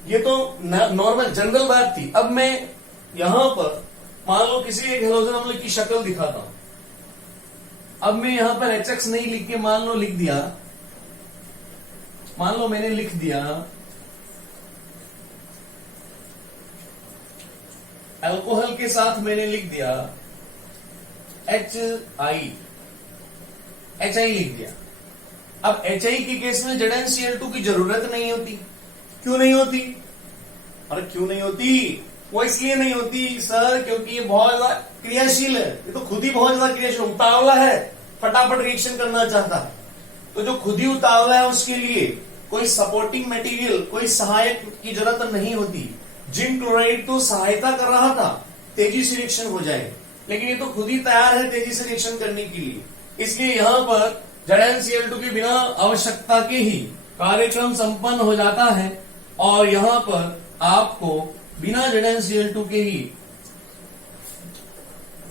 ये तो नॉर्मल जनरल बात थी। अब मैं यहां पर मान लो किसी एक हैलोजन अम्ल की शक्ल दिखाता हूं, अब मैं यहां पर HX नहीं लिख के मान लो लिख दिया मान लो मैंने लिख दिया अल्कोहल के साथ मैंने लिख दिया HI लिख दिया। अब HI के केस में ZnCl2 की जरूरत नहीं होती। क्यों नहीं होती? अरे क्यों नहीं होती? वो इसलिए नहीं होती सर क्योंकि ये बहुत ज्यादा क्रियाशील है। ये तो खुद ही बहुत ज्यादा क्रियाशील, उतावला है, फटाफट रिएक्शन करना चाहता है। तो जो खुद ही उतावला है उसके लिए कोई सपोर्टिंग मटेरियल, कोई सहायक की जरूरत नहीं होती। जिंक क्लोराइड तो सहायता कर रहा था तेजी से रिएक्शन हो जाए, लेकिन ये तो खुद ही तैयार है तेजी से रिएक्शन करने के लिए। इसलिए यहां पर ZnCl2 के बिना आवश्यकता के ही कार्यक्रम संपन्न हो जाता है और यहां पर आपको बिना ZnCl2 के ही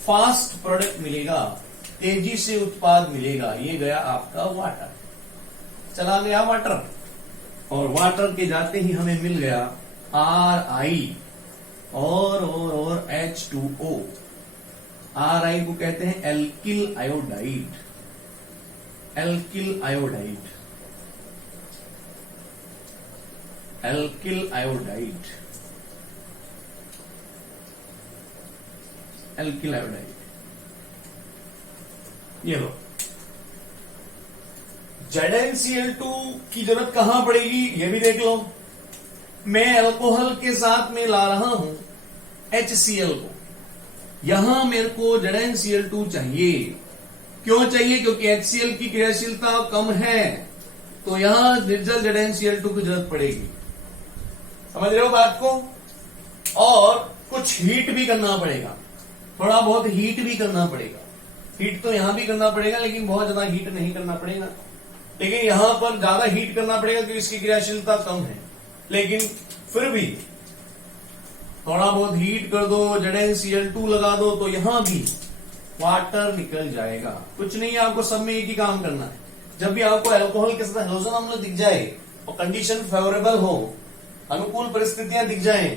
फास्ट प्रोडक्ट मिलेगा, तेजी से उत्पाद मिलेगा। ये गया आपका वाटर, चला गया वाटर, और वाटर के जाते ही हमें मिल गया RI और H2O। RI को कहते हैं alkyl iodide, alkyl iodide, alkyl iodide, alkyl iodide. ये लो, ZnCl2 की जरूरत कहां पड़ेगी ये भी देख लो। मैं अल्कोहल के साथ में ला रहा हूं HCl को, यहां मेरे को ZnCl2 चाहिए। क्यों चाहिए? क्योंकि HCl की क्रियाशीलता कम है, तो यहां निर्जल ZnCl2 की जरूरत पड़ेगी। समझ रहे हो बात को? और कुछ हीट भी करना पड़ेगा, थोड़ा बहुत हीट भी करना पड़ेगा। हीट तो यहां भी करना पड़ेगा, लेकिन बहुत ज्यादा हीट नहीं करना पड़ेगा। लेकिन यहां पर ज्यादा हीट करना पड़ेगा क्योंकि इसकी क्रियाशीलता कम है, लेकिन फिर भी थोड़ा बहुत हीट कर दो, ZnCl2 लगा दो, तो यहां भी वाटर निकल जाएगा। कुछ नहीं है, आपको सब में एक ही काम करना है। जब भी आपको अल्कोहल के साथ हेलोजन अम्ल दिख जाए और कंडीशन फेवरेबल हो, अनुकूल परिस्थितियां दिख जाए,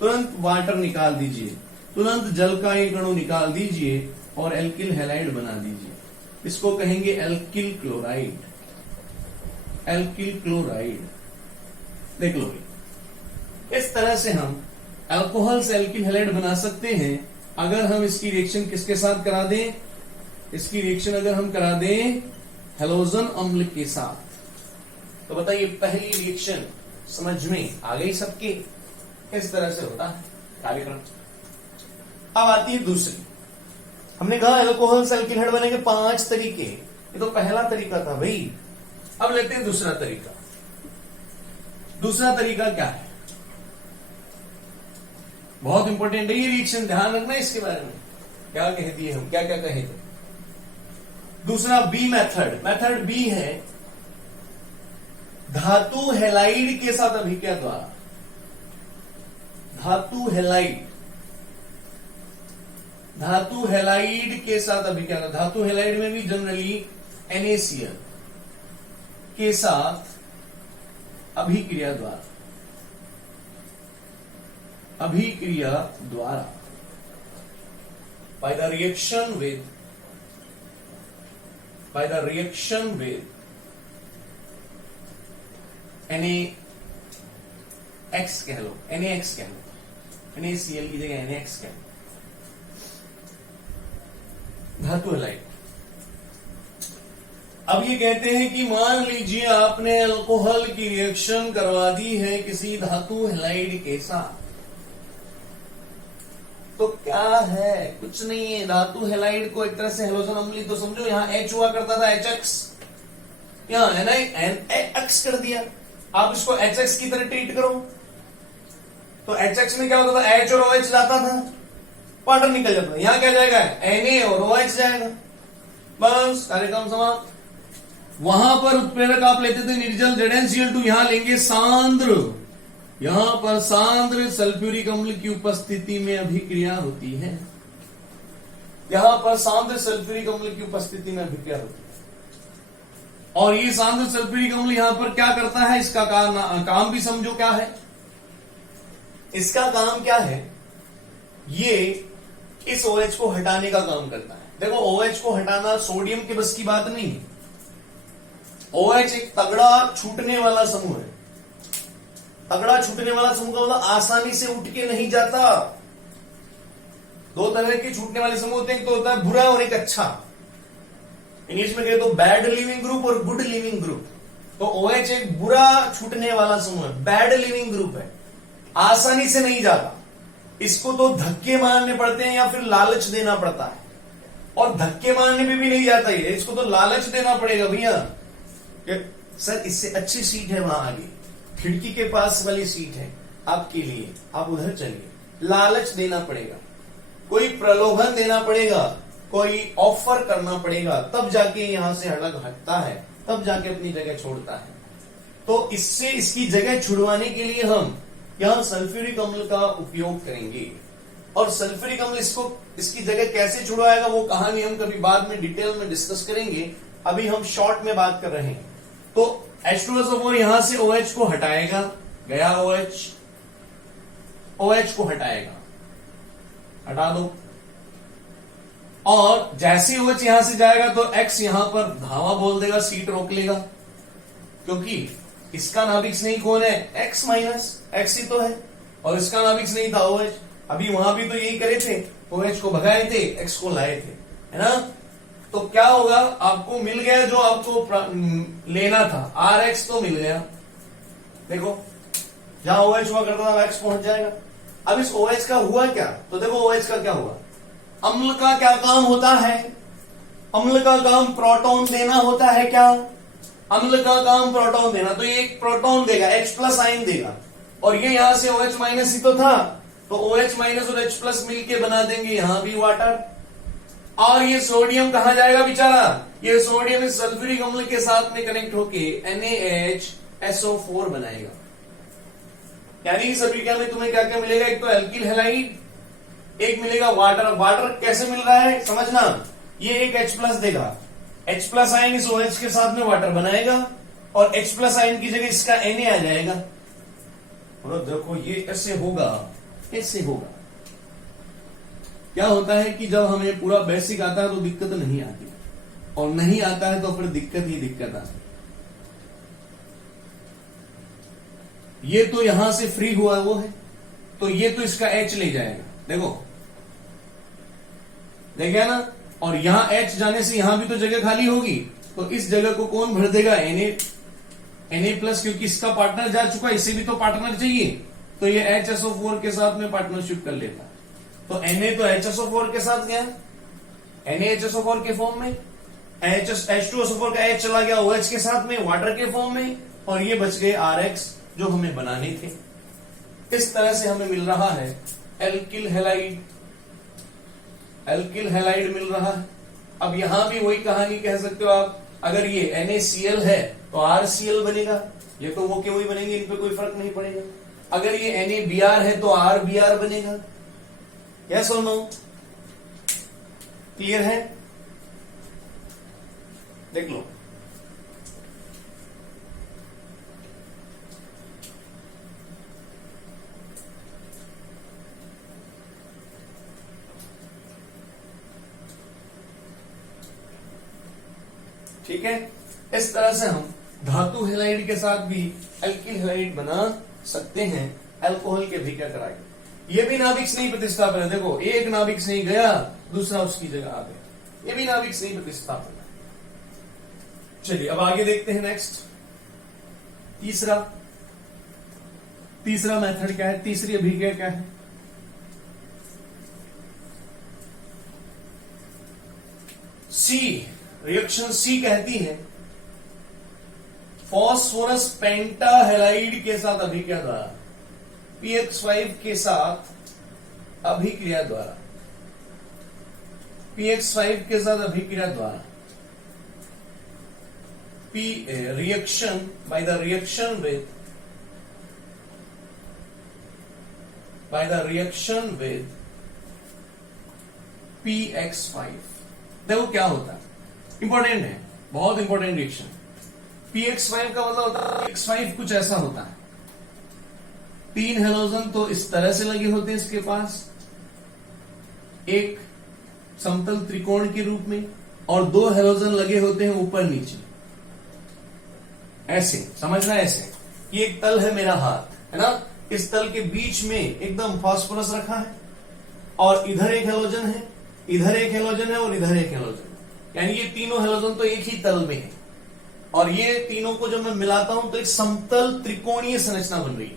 तुरंत वाटर निकाल दीजिए, तुरंत जल का एक अणु निकाल दीजिए और एल्किल हैलाइड बना दीजिए। इसको कहेंगे एल्किल क्लोराइड, एल्किल क्लोराइड। देख लो, इस तरह से हम अल्कोहल से एल्किल हैलाइड बना सकते हैं अगर हम इसकी रिएक्शन किसके साथ करा दें? इसकी रिएक्शन अगर हम करा दें हेलोजन अम्ल के साथ। तो बताइए, पहली रिएक्शन समझ में आ गई सबके? इस तरह से होता है कार्यक्रम। अब आती है दूसरी। हमने कहा अल्कोहल से एल्किल हैलाइड बनेंगे 5 तरीके, ये तो पहला तरीका था भाई। अब लेते हैं दूसरा तरीका। दूसरा तरीका क्या है? बहुत इंपॉर्टेंट है ये रिएक्शन, ध्यान रखना इसके बारे में। क्या कह दिए हम, क्या क्या कहे थे? दूसरा बी मेथड। मेथड बी है धातु हैलाइड के साथ अभिक्रिया द्वारा। धातु हैलाइड, धातु हैलाइड के साथ अभिक्रिया। धातु हैलाइड में भी जनरली NaCl के साथ अभिक्रिया द्वारा, अभिक्रिया द्वारा, by the reaction with NaX कह लो, NaX कह लो, NaCl की जगह NaX कह लो, धातु हैलाइड। अब ये कहते हैं कि मान लीजिए आपने अल्कोहल की रिएक्शन करवा दी है किसी धातु हैलाइड के साथ, तो क्या है? कुछ नहीं है। धातु हैलाइड को एक तरह से हेलोजन अम्ल तो समझो, यहां H हुआ करता था HX, यहां NaX कर दिया। आप इसको HX की तरह ट्रीट करो तो HX में क्या होता था? H और OH जाता था, वाटर निकल जाता था। यहां क्या जाएगा? Na और OH जाएगा, बस कार्यक्रम समाप्त। वहां पर उत्प्रेरक आप लेते थे निर्जल ZnCl2, यहां लेंगे सांद्र। यहां पर सांद्र सल्फ्यूरिक अम्ल की उपस्थिति में अभिक्रिया होती है। यहां पर सांद्र सल्फ्यूरिक अम्ल की उपस्थिति में अभिक्रिया होती है। और ये सांद्र सल्फ्यूरिक अम्ल यहां पर क्या करता है? इसका काम भी समझो क्या है। इसका काम क्या है? ये इस OH को हटाने का काम करता है। देखो, OH को हटाना सोडियम के बस की बात नहीं है। OH एक तगड़ा छूटने वाला समूह है। तगड़ा छूटने वाला समूह का मतलब आसानी से उठ के नहीं जाता। दो तरह के छूटने वाले समूह होते हैं, एक तो होता है बुरा और एक अच्छा। इंग्लिश में कहे तो बैड लिविंग ग्रुप और गुड लिविंग ग्रुप। तो OH एक बुरा छूटने वाला समूह है, बैड लिविंग ग्रुप है, आसानी से नहीं जाता। इसको तो धक्के मारने पड़ते हैं या फिर लालच देना पड़ता है, और धक्के मारने पे भी नहीं जाता ही, इसको तो लालच देना पड़ेगा भैया। सर इससे अच्छी सीट है वहां आगे, खिड़की के पास वाली सीट है आपके लिए, आप उधर चलिए। लालच देना पड़ेगा, कोई प्रलोभन देना पड़ेगा, कोई ऑफर करना पड़ेगा, तब जाके यहां से अलग हटता है, तब जाके अपनी जगह छोड़ता है। तो इससे इसकी जगह छुड़वाने के लिए हम यहां सल्फ्यूरिक अम्ल का उपयोग करेंगे। और सल्फ्यूरिक अम्ल इसकी जगह कैसे छुड़वाएगा वो कहानी हम कभी बाद में डिटेल में डिस्कस करेंगे, अभी हम शॉर्ट में बात कर रहे हैं। तो H2SO4 यहां से OH को हटाएगा, गया OH को हटाएगा, हटा दो। और जैसे OH यहां से जाएगा तो X यहां पर धावा बोल देगा, सीट रोक लेगा, क्योंकि इसका नाभिक स्नेही कौन है? X माइनस X ही तो है, और इसका नाभिक स्नेही था OH। अभी वहां भी तो यही करे थे, OH को भगाए थे, X को लाए थे, है ना। तो क्या होगा, आपको मिल गया जो आपको लेना था, RX तो मिल गया। देखो जहां OH हुआ करता था X पहुंच जाएगा। अब इस OH का हुआ क्या, तो देखो OH का क्या हुआ। अम्ल का क्या काम होता है? अम्ल का काम प्रोटॉन देना होता है। क्या अम्ल का काम प्रोटॉन देना, तो ये एक प्रोटॉन देगा, H+ आयन देगा, और ये यहां से OH- ही तो था, तो OH- और H+ मिलके बना देंगे यहां भी वाटर। और ये सोडियम कहां जाएगा बेचारा, ये सोडियम इस सल्फ्यूरिक अम्ल के साथ में कनेक्ट होके NaHSO4 बनाएगा। यानी इस अभिक्रिया में तुम्हें क्या क्या मिलेगा, एक तो एल्किल हैलाइड, एक मिलेगा वाटर। वाटर कैसे मिल रहा है समझना, ये एक H+ देगा, H+ आयन इस OH के साथ में वाटर बनाएगा, और H+ आयन की जगह इसका Na आ जाएगा। और देखो ये ऐसे होगा, ऐसे होगा। क्या होता है कि जब हमें पूरा बेसिक आता है तो दिक्कत नहीं आती, और नहीं आता है तो फिर दिक्कत ही दिक्कत आती। ये तो यहां से फ्री हुआ वो है, तो ये तो इसका H ले जाएगा, देखो देखा ना। और यहां H जाने से यहां भी तो जगह खाली होगी, तो इस जगह को कौन भर देगा, Na+, क्योंकि इसका पार्टनर जा चुका, इसे भी तो पार्टनर चाहिए, तो ये HSO4 के साथ में पार्टनरशिप कर लेता है। तो Na तो HSO4 के साथ गया, NaHSO4 के फॉर्म में, H2SO4 का H चला गया OH के साथ में वाटर के फॉर्म में, और ये बच गए RX जो हमें बनाने थे। इस तरह से हमें मिल रहा है एल्किल हैलाइड, एल्किल हैलाइड मिल रहा है। अब यहां भी वही कहानी कह सकते हो आप, अगर ये NaCl है तो RCl बनेगा, ये तो वो के वही बनेंगे, इन पे कोई फर्क नहीं पड़ेगा। अगर ये NaBr है तो RBr बनेगा। यस और नो, क्लियर है? देख लो, ठीक है। इस तरह से हम धातु हैलाइड के साथ भी एल्किल हैलाइड बना सकते हैं, अल्कोहल के अभिक्रिया कराके। ये भी नाभिक स्नेही प्रतिस्थापन है, देखो एक नाभिक स्नेही गया, दूसरा उसकी जगह आ गया, ये भी नाभिक स्नेही प्रतिस्थापन है। चलिए अब आगे देखते हैं नेक्स्ट, तीसरा मेथड क्या है, तीसरी अभिक्रिया क्या है। सी, रिएक्शन सी कहती है फॉस्फोरस पेंटाहेलाइड के साथ अभिक्रिया द्वारा, PX5 के साथ अभिक्रिया द्वारा, PX5 के साथ अभिक्रिया द्वारा, reaction by the reaction with PX5। देखो क्या होता है, इंपॉर्टेंट है, बहुत इंपॉर्टेंट रिएक्शन। PX5 का मतलब होता है, PX5 कुछ ऐसा होता है, 3 हेलोजन तो इस तरह से लगे होते हैं इसके पास, एक समतल त्रिकोण के रूप में, और 2 हेलोजन लगे होते हैं ऊपर नीचे। ऐसे समझना, ऐसे ये एक तल है मेरा हाथ, है ना, इस तल के बीच में एकदम फास्फोरस रखा है और इधर एक हेलोजन है, इधर एक हेलोजन है और इधर एक हेलोजन है, यानी ये तीनों हेलोजन तो एक ही तल में है और ये तीनों को जब मैं मिलाता हूं तो एक समतल त्रिकोणीय संरचना बन रही है।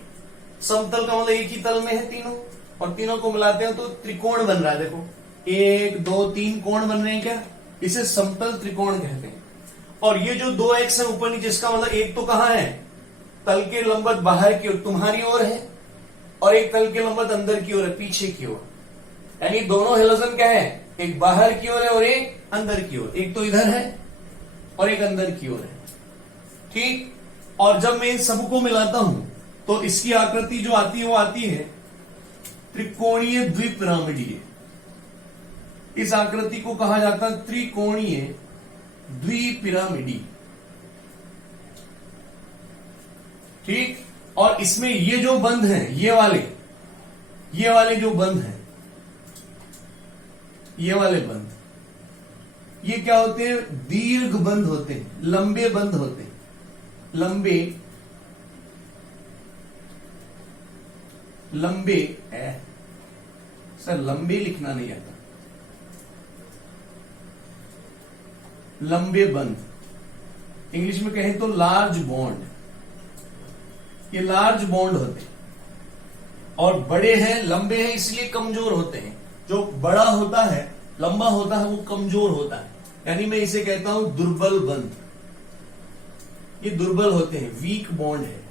समतल का मतलब एक ही तल में है तीनों, और तीनों को मिलाते हैं तो त्रिकोण बन रहा है। देखो 1 2 3 कोण बन रहे हैं क्या, इसे समतल त्रिकोण कहते हैं। और ये जो 2 एक्स है ऊपर नीचे, इसका मतलब एक तो कहां है, तल के लंबवत बाहर की ओर तुम्हारी ओर है और एक तल के लंबवत अंदर की ओर है, पीछे की ओर, यानी दोनों हेलोजन क्या है, एक बाहर की ओर है और एक अंदर की ओर, एक तो इधर है और एक अंदर की ओर है, ठीक। और जब मैं इन सबको मिलाता हूं तो इसकी आकृति जो आती है वो आती है त्रिकोणीय द्विपिरामिडीय। इस आकृति को कहा जाता है त्रिकोणीय द्विपिरामिडी, ठीक। और इसमें ये जो बंध हैं, ये वाले जो बंध हैं, ये वाले बंध, ये क्या होते हैं, दीर्घ बंध होते हैं, लंबे बंध होते हैं, लंबे सर लंबे लिखना नहीं आता, लंबे बंध, इंग्लिश में कहें तो लार्ज बॉन्ड, ये लार्ज बॉन्ड होते हैं। और बड़े हैं, लंबे हैं, इसलिए कमजोर होते हैं। जो बड़ा होता है, लंबा होता है, वो कमजोर होता है, यानी मैं इसे कहता हूं दुर्बल बंध। ये दुर्बल होते हैं, वीक बॉन्ड है,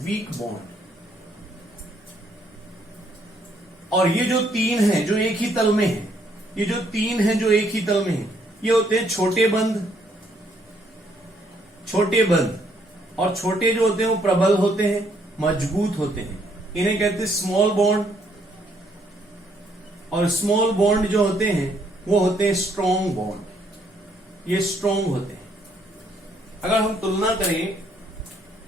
वीक बॉन्ड। और ये जो 3 हैं जो एक ही तल में है, ये जो 3 हैं जो एक ही तल में है, ये होते हैं छोटे बंध, छोटे बंध। और छोटे जो होते हैं वो प्रबल होते हैं, मजबूत होते हैं, इन्हें कहते हैं स्मॉल बॉन्ड। और स्मॉल बॉन्ड जो होते हैं वो होते हैं स्ट्रॉन्ग बॉन्ड, ये स्ट्रॉन्ग होते हैं। अगर हम तुलना करें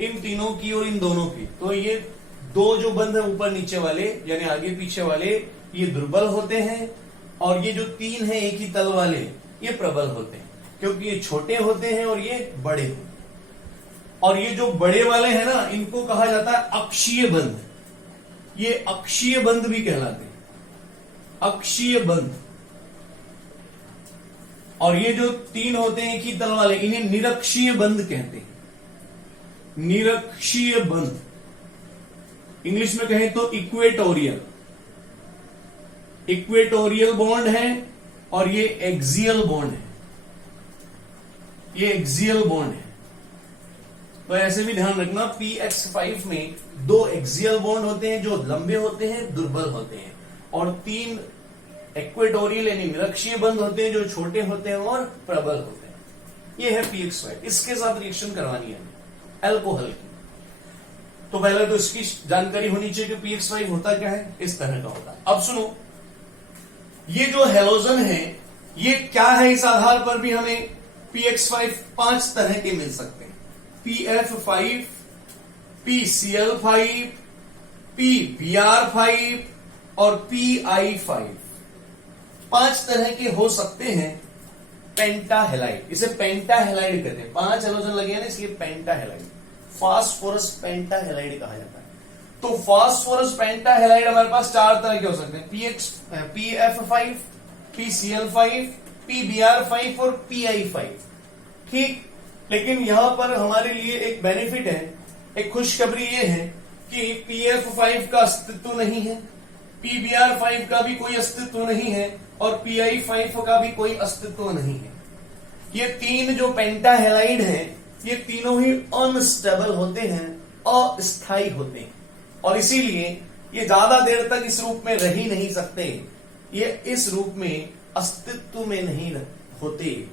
इन तीनों की और इन दोनों की, तो ये 2 जो बंध है ऊपर नीचे वाले यानी आगे पीछे वाले, ये दुर्बल होते हैं। और ये जो 3 है एक ही तल वाले, ये प्रबल होते हैं, क्योंकि ये छोटे होते हैं और ये बड़े होते हैं। और ये जो बड़े वाले हैं ना, इनको कहा जाता है अक्षीय बंध, ये अक्षीय बंध भी कहलाते हैं, अक्षीय बंध। और ये जो 3 होते हैं एक ही तल वाले, इन्हें निरक्षीय बंध कहते हैं, निरक्षीय बंध। इंग्लिश में कहें तो इक्वेटोरियल, इक्वेटोरियल बॉन्ड है और ये एक्सियल बॉन्ड है, ये एक्सियल बॉन्ड है। तो ऐसे भी ध्यान रखना, px5 में 2 एक्सियल बॉन्ड होते हैं जो लंबे होते हैं, दुर्बल होते हैं, और 3 इक्वेटोरियल यानी निरक्षीय बंध होते हैं जो छोटे होते हैं और प्रबल होते हैं। ये है px5। इसके साथ रिएक्शन करवानी है अल्कोहल की। तो पहले तो इसकी जानकारी होनी चाहिए कि px5 होता क्या है, इस तरह का होता है। अब सुनो, ये जो हेलोजन है ये क्या है, इस आधार पर भी हमें px5 5 तरह के मिल सकते हैं, pf5, pcl5, pbr5 और pi5। 5 तरह के हो सकते हैं पेंटाहेलाइड, इसे पेंटाहेलाइड कहते हैं। 5 हेलोजन लगे हैं ना, इसलिए पेंटाहेलाइड, फास्फोरस पेंटाहेलाइड कहा जाता है। तो फास्फोरस पेंटाहेलाइड हमारे पास 4 तरह के हो सकते हैं, pf5, pcl5, pbr5 और pi5, ठीक। लेकिन यहां पर हमारे लिए एक बेनिफिट है, एक खुशखबरी ये है कि pf5 का अस्तित्व नहीं है, pbr5 का भी कोई अस्तित्व नहीं है और pi5 का भी कोई अस्तित्व नहीं है। ये 3 जो पेंटाहेलाइड हैं, ये तीनों ही अनस्टेबल होते हैं, अस्थायी होते हैं, और इसीलिए ये ज्यादा देर तक इस रूप में रह ही नहीं सकते, ये इस रूप में अस्तित्व में नहीं होते,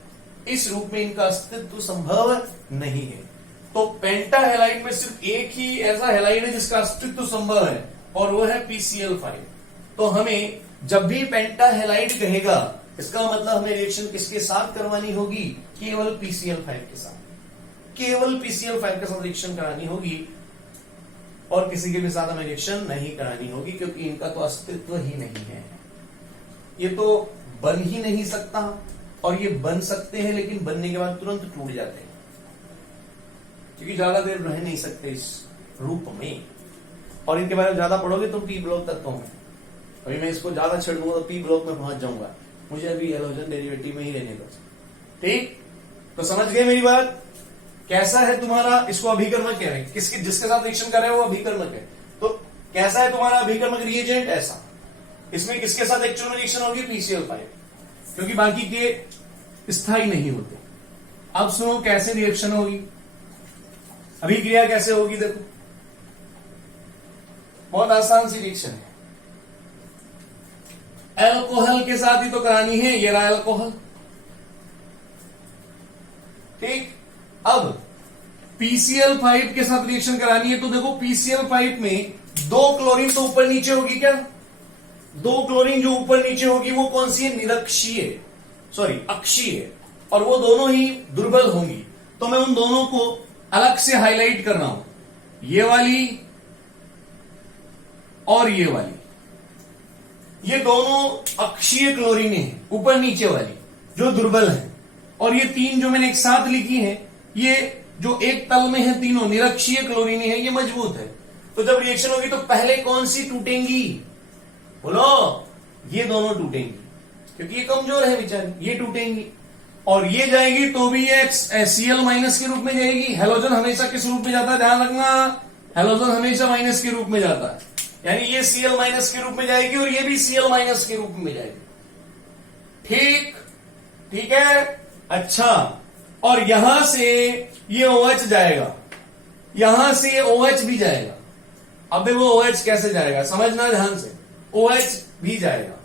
इस रूप में इनका अस्तित्व संभव नहीं है। तो पेंटाहेलाइड में सिर्फ एक ही ऐसा हेलाइड है जिसका अस्तित्व संभव है और वो है PCl5। तो हमें जब भी पेंटाहेलाइड कहेगा, इसका मतलब हमें रिएक्शन किसके साथ करवानी होगी, केवल PCl5 के साथ, केवल PCl5 के साथ रिएक्शन करानी होगी और किसी के भी साथ हमें रिएक्शन नहीं करानी होगी, क्योंकि इनका तो अस्तित्व ही नहीं है। ये तो बन ही नहीं सकता, और ये बन सकते हैं लेकिन बनने के बाद तुरंत टूट जाते हैं। क्योंकि ज्यादा देर रह नहीं सकते इस रूप में, और इनके बारे में ज्यादा पढ़ोगे तो पी ब्लॉक तक कहूंगा। अभी मैं इसको ज्यादा छेड़ दूंगा तो पी ब्लॉक में पहुंच जाऊंगा, मुझे अभी हैलोजन डेरिवेटिव में ही रहने दो। ठीक, तो समझ गए मेरी बात? कैसा है तुम्हारा, इसको अभिकर्मक कह रहे हैं, किसके जिसके साथ रिएक्शन कर रहे हैं वो अभिकर्मक है। तो कैसा है तुम्हारा अभिकर्मक रिएजेंट? ऐसा। इसमें किसके साथ एक्चुअल में रिएक्शन होगी? PCl5, क्योंकि बाकी के स्थायी नहीं होते। अब सुनो कैसे रिएक्शन होगी, अभिक्रिया कैसे होगी। देखो बहुत आसान सी रिएक्शन है, अल्कोहल के साथ ही तो करानी है, ये रहा अल्कोहल। ठीक, अब PCl5 के साथ रिएक्शन करानी है, तो देखो PCl5 में 2 क्लोरीन तो ऊपर नीचे होगी क्या? 2 क्लोरीन जो ऊपर नीचे होगी वो कौन सी है? निरक्षीय, सॉरी अक्षीय, और वो दोनों ही दुर्बल होंगी। तो मैं उन दोनों को अलग से हाईलाइट कर रहा हूं, ये वाली और ये वाली। ये दोनों अक्षीय क्लोरीन हैं, ऊपर नीचे वाली जो दुर्बल है, और ये 3 जो मैंने एक साथ लिखी है, ये जो एक तल में है तीनों निरक्षीय क्लोरीन है, ये मजबूत है। तो जब रिएक्शन होगी तो पहले कौन सी टूटेंगी? बोलो, ये दोनों टूटेंगी, क्योंकि ये कमजोर है बेचारी, ये टूटेंगी। और ये जाएगी तो भी ये Cl माइनस के रूप में जाएगी। हेलोजन हमेशा किस रूप में जाता है? ध्यान रखना, हेलोजन हमेशा माइनस के रूप में जाता है, यानी ये Cl माइनस के रूप में जाएगी और ये भी Cl माइनस के रूप में जाएगी। ठीक, ठीक है, अच्छा। और यहां से ये OH जाएगा, यहां से ये OH भी जाएगा। अब देखो OH कैसे जाएगा, समझना ध्यान से। OH भी जाएगा,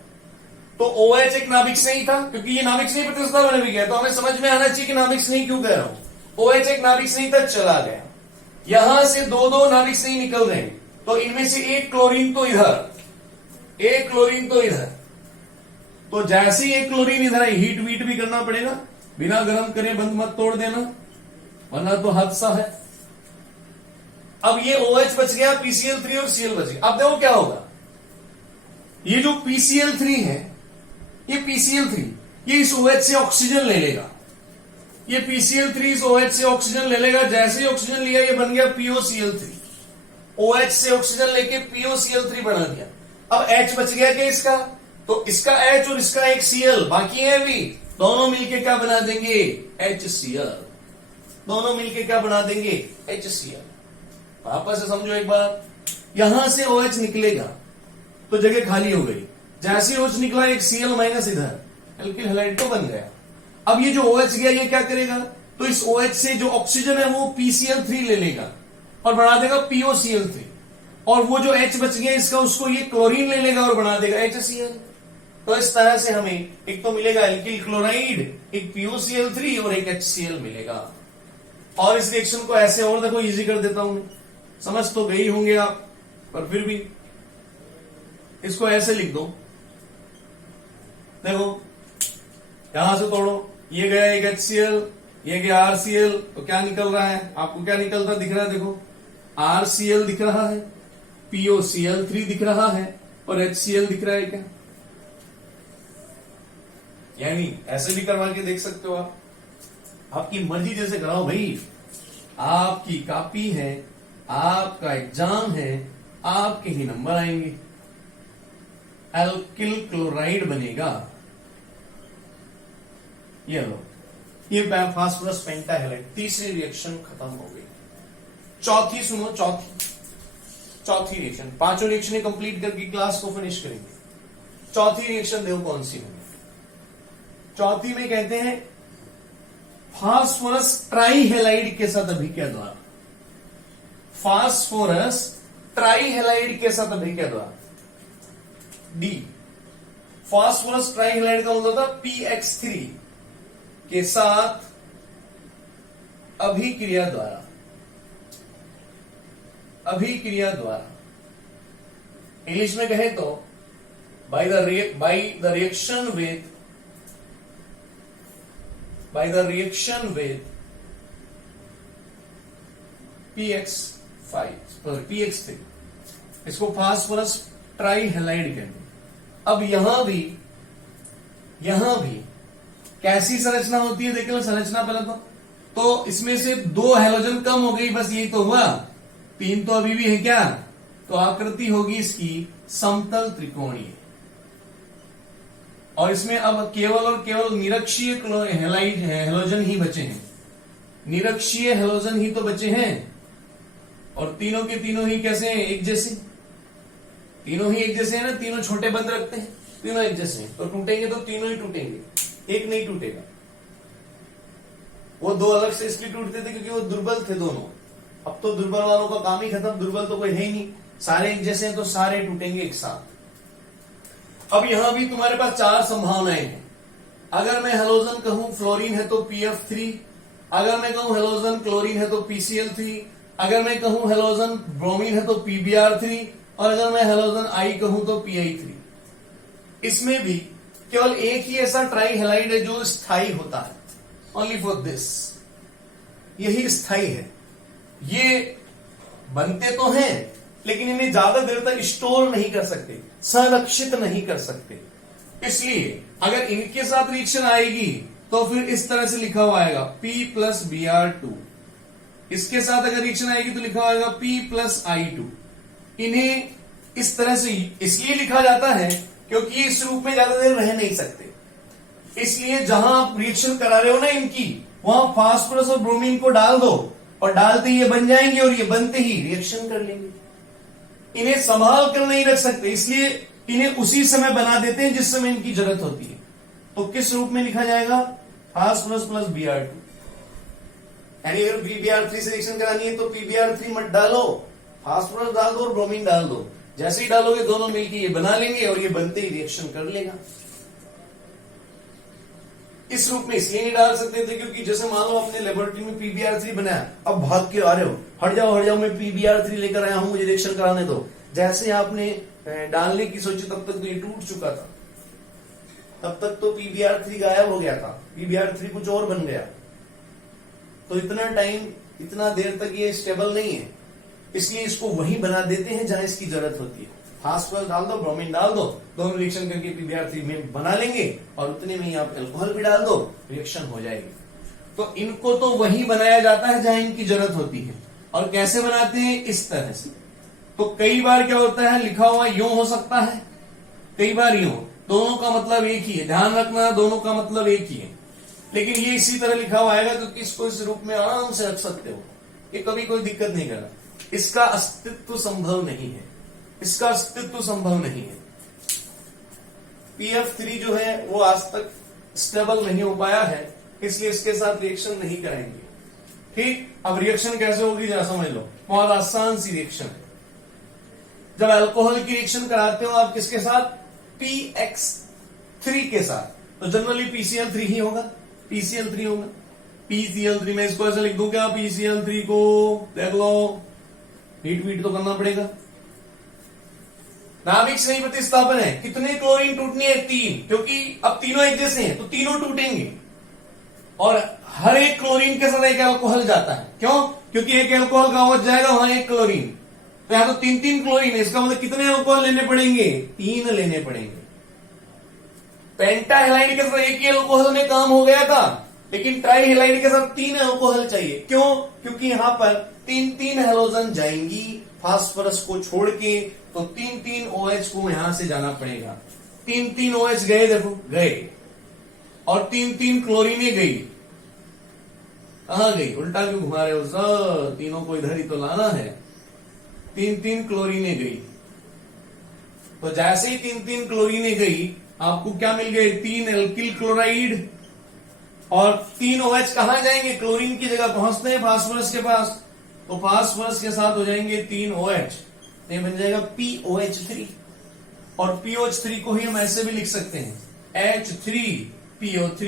तो OH एक नाभिक से ही था, क्योंकि ये नाभिक से ही प्रतिस्थापन में भी गया, तो हमें समझ में आना चाहिए कि नाभिक से नहीं क्यों कह रहा हूं। OH एक नाभिक से ही तक चला गया, यहां से 2 नाभिक से ही निकल रहे हैं, तो इनमें से एक क्लोरीन तो इधर, एक क्लोरीन तो इधर। तो जैसे ही एक क्लोरीन इधर है, हीट वीट भी करना पड़ेगा, बिना गर्म करे बंद मत तोड़ देना, वरना तो हादसा है। अब ये OH बच गया, PCl3 और Cl बच गया। अब देखो क्या होगा, ये जो PCl3 है, ये PCl3 ये इस OH से ऑक्सीजन ले लेगा, ये PCl3 इस OH से ऑक्सीजन ले लेगा। जैसे ही ऑक्सीजन लिया, ये बन गया POCl3, OH से ऑक्सीजन लेके POCl3 बना दिया। अब H बच गया क्या इसका? तो इसका H और इसका एक Cl बाकी है भी, दोनों मिलके क्या बना देंगे? HCl। दोनों मिलके क्या बना देंगे? HCl। वापस से समझो एक बार, यहां से OH निकलेगा तो जगह खाली हो गई, जैसे ही OH निकला एक Cl माइनस इधर, एल्किल हैलाइड तो बन गया। अब ये जो OH गया, ये क्या करेगा? तो इस OH से जो ऑक्सीजन है वो PCl3 ले लेगा और बना देगा POCl3, और वो जो H बच गया इसका, उसको ये क्लोरीन ले लेगा और बना देगा HCl। तो इस तरह से हमें एक तो मिलेगा एल्किल क्लोराइड, एक POCl3 और एक HCl मिलेगा। और इस रिएक्शन को ऐसे और देखो इजी कर देता हूं, समझ तो गई होंगे आप, पर फिर भी इसको ऐसे लिख दो। देखो यहां से तोड़ो, ये गया एक HCl, ये गया RCl, तो क्या निकल रहा है? आपको क्या निकलता दिख रहा है? देखो RCl दिख रहा है, POCl3 दिख रहा है और HCl दिख रहा है क्या? यानी ऐसे भी करवा के देख सकते हो आप, आपकी मर्जी जैसे कराओ भाई, आपकी कॉपी है, आपका एग्जाम है, आपके ही नंबर आएंगे। एल्किल क्लोराइड बनेगा, ये लो, ये फास्फोरस पेंटाहैलाइड। तीसरी रिएक्शन खत्म हो गई। चौथी सुनो, चौथी रिएक्शन, पांचों रिएक्शन कंप्लीट करके क्लास को फिनिश करेंगे। चौथी रिएक्शन देखो कौन सी होगी। चौथी में कहते हैं फास्फोरस ट्राईहैलाइड के साथ अभिक्रिया द्वारा, फास्फोरस ट्राईहैलाइड के साथ अभिक्रिया द्वारा। डी, फास्फोरस ट्राईहैलाइड का मतलब था PX3 के साथ अभिक्रिया द्वारा, अभिक्रिया द्वारा इंग्लिश में कहे तो by the reaction with PX3, इसको फास्फोरस ट्राईहैलाइड कहते हैं। अब यहां भी कैसी संरचना होती है? देखिए संरचना पहले तो इसमें से 2 हैलोजन कम हो गई, बस यही तो हुआ, 3 तो अभी भी है क्या, तो आकृति होगी इसकी समतल त्रिकोणीय। और इसमें अब केवल और केवल निरक्षीय हैलाइड हैलोजन ही बचे हैं, निरक्षीय हैलोजन ही तो बचे हैं। और तीनों के तीनों ही कैसे हैं, एक जैसे, तीनों ही एक जैसे हैं ना, तीनों छोटे बंद रखते हैं, तीनों एक जैसे हैं, तो टूटेंगे तो तीनों ही टूटेंगे, एक नहीं टूटेगा। वो 2 अलग से इसलिए टूटते थे क्योंकि वो दुर्बल थे दोनों, अब तो दुर्बल वालों का काम ही खत्म, दुर्बल तो कोई है ही नहीं, सारे एक जैसे हैं तो सारे टूटेंगे एक साथ। अब यहां भी तुम्हारे पास 4 संभावनाएं हैं। अगर मैं हेलोजन कहूं फ्लोरीन है तो PF3, अगर मैं कहूं हेलोजन क्लोरीन है तो PCl3, अगर मैं कहूं हेलोजन ब्रोमीन है तो PBr3, और अगर मैं हेलोजन आई कहूं तो PI3। इसमें भी केवल एक ही ऐसा ट्राई हेलाइड है जो स्थायी होता है, ओनली फॉर दिस, यही स्थायी है। ये बनते तो हैं लेकिन इन्हें ज्यादा देर तक स्टोर नहीं कर सकते, संरक्षित नहीं कर सकते। इसलिए अगर इनके साथ रिएक्शन आएगी तो फिर इस तरह से लिखा हुआ आएगा P+Br2, इसके साथ अगर रिएक्शन आएगी तो लिखा होगा P+I2। इन्हें इस तरह से इसलिए लिखा जाता है क्योंकि इस रूप में ज्यादा देर रह नहीं सकते, इसलिए जहां आप रिएक्शन करा रहे हो ना इनकी, वहां फास्फोरस और ब्रोमीन को डाल दो और डालते ही ये बन जाएंगे और ये बनते ही रिएक्शन कर लेंगे। इन्हें संभाल कर नहीं रख सकते, इसलिए इन्हें उसी समय बना देते हैं जिस समय इनकी जरूरत होती है। तो किस रूप में लिखा जाएगा, फास्फोरस प्लस Br2। यानी अगर PBr3 से रिएक्शन करानी है तो PBr3 मत डालो, फास्फोरस डाल दो और ब्रोमीन डाल दो, जैसे ही डालोगे दोनों मिलकर ये बना लेंगे और ये बनते ही रिएक्शन कर लेगा। इस रूप में इसलिए नहीं डाल सकते थे क्योंकि जैसे मान लो अपने लेबोरेटरी में PBr3 बनाया, अब भाग के आ रहे हो, हट जाओ मैं PBr3 लेकर आया हूं, मुझे रिएक्शन कराने दो। जैसे आपने डालने की सोची तब तक तो ये टूट चुका था, तब तक तो PBr3 गायब हो गया था, PBr3 कुछ और बन गया। तो इतना टाइम, इतना देर तक ये स्टेबल नहीं है, इसलिए इसको वहीं बना देते हैं जहां इसकी जरूरत होती है। फास्फोरस डाल दो, ब्रोमीन डाल दो, दोनों रिएक्शन करके PBr3 में बना लेंगे और उतने में ही आप अल्कोहल भी डाल दो, रिएक्शन हो जाएगी। तो इनको तो वही बनाया जाता है जहां इनकी जरूरत होती है। और कैसे बनाते हैं, इस तरह से। तो कई बार क्या होता है, लिखा हुआ यूं हो सकता है, कई बार यूं, दोनों का मतलब एक ही है, ध्यान रखना दोनों का मतलब एक ही है। लेकिन ये इसी तरह लिखा हुआ आएगा क्योंकि इसको इस रूप में आराम से रख सकते हो, ये कभी कोई दिक्कत नहीं करना। इसका अस्तित्व संभव नहीं है, इसका अस्तित्व संभव नहीं है। PF3 जो है वो आज तक स्टेबल नहीं हो पाया है, इसलिए इसके साथ रिएक्शन नहीं करेंगे। ठीक, अब रिएक्शन कैसे होगी जरा समझ लो, बहुत आसान सी रिएक्शन है। जब अल्कोहल की रिएक्शन कराते हो आप किसके साथ, PX3 के साथ, तो जनरली PCl3 ही होगा, PCl3 होगा। PCl3 में इसको ऐसे लिख दूं क्या, PCl3 को देख लो, हीट तो करना पड़ेगा। नाभिक स्नेही प्रतिस्थापन है, कितने क्लोरीन टूटने हैं, 3, क्योंकि अब तीनों एक जैसे हैं तो तीनों टूटेंगे और हर एक क्लोरीन के साथ एक अल्कोहल जाता है। क्यों, क्योंकि एक अल्कोहल का हो जाएगा वहां एक क्लोरीन, तो यहां तो 3 क्लोरीन है, इसका मतलब कितने अल्कोहल लेने पड़ेंगे, 3 लेने पड़ेंगे। पेंटाहेलाइड के साथ एक ही अल्कोहल में काम हो गया था, लेकिन ट्राईहेलाइड के साथ 3 अल्कोहल चाहिए। क्यों, क्योंकि यहां पर 3 हेलोजन जाएंगी फास्फोरस को छोड़ के, तो 3 OH को यहां से जाना पड़ेगा। 3 OH गए, देखो गए, और 3 क्लोरीने गई, कहां गई, उल्टा क्यों घुमा रहे हो सर, तीनों को इधर ही तो लाना है। 3 क्लोरीने गई, तो जैसे ही 3 क्लोरीने गई आपको क्या मिल गए, 3 एल्किल क्लोराइड, और 3 OH कहां जाएंगे, क्लोरीन की जगह पहुंचते हैं फास्फोरस के पास, तो फास्फोरस के साथ हो जाएंगे 3 OH, ये बन जाएगा POH3। और POH3 को ही हम ऐसे भी लिख सकते हैं H3PO3,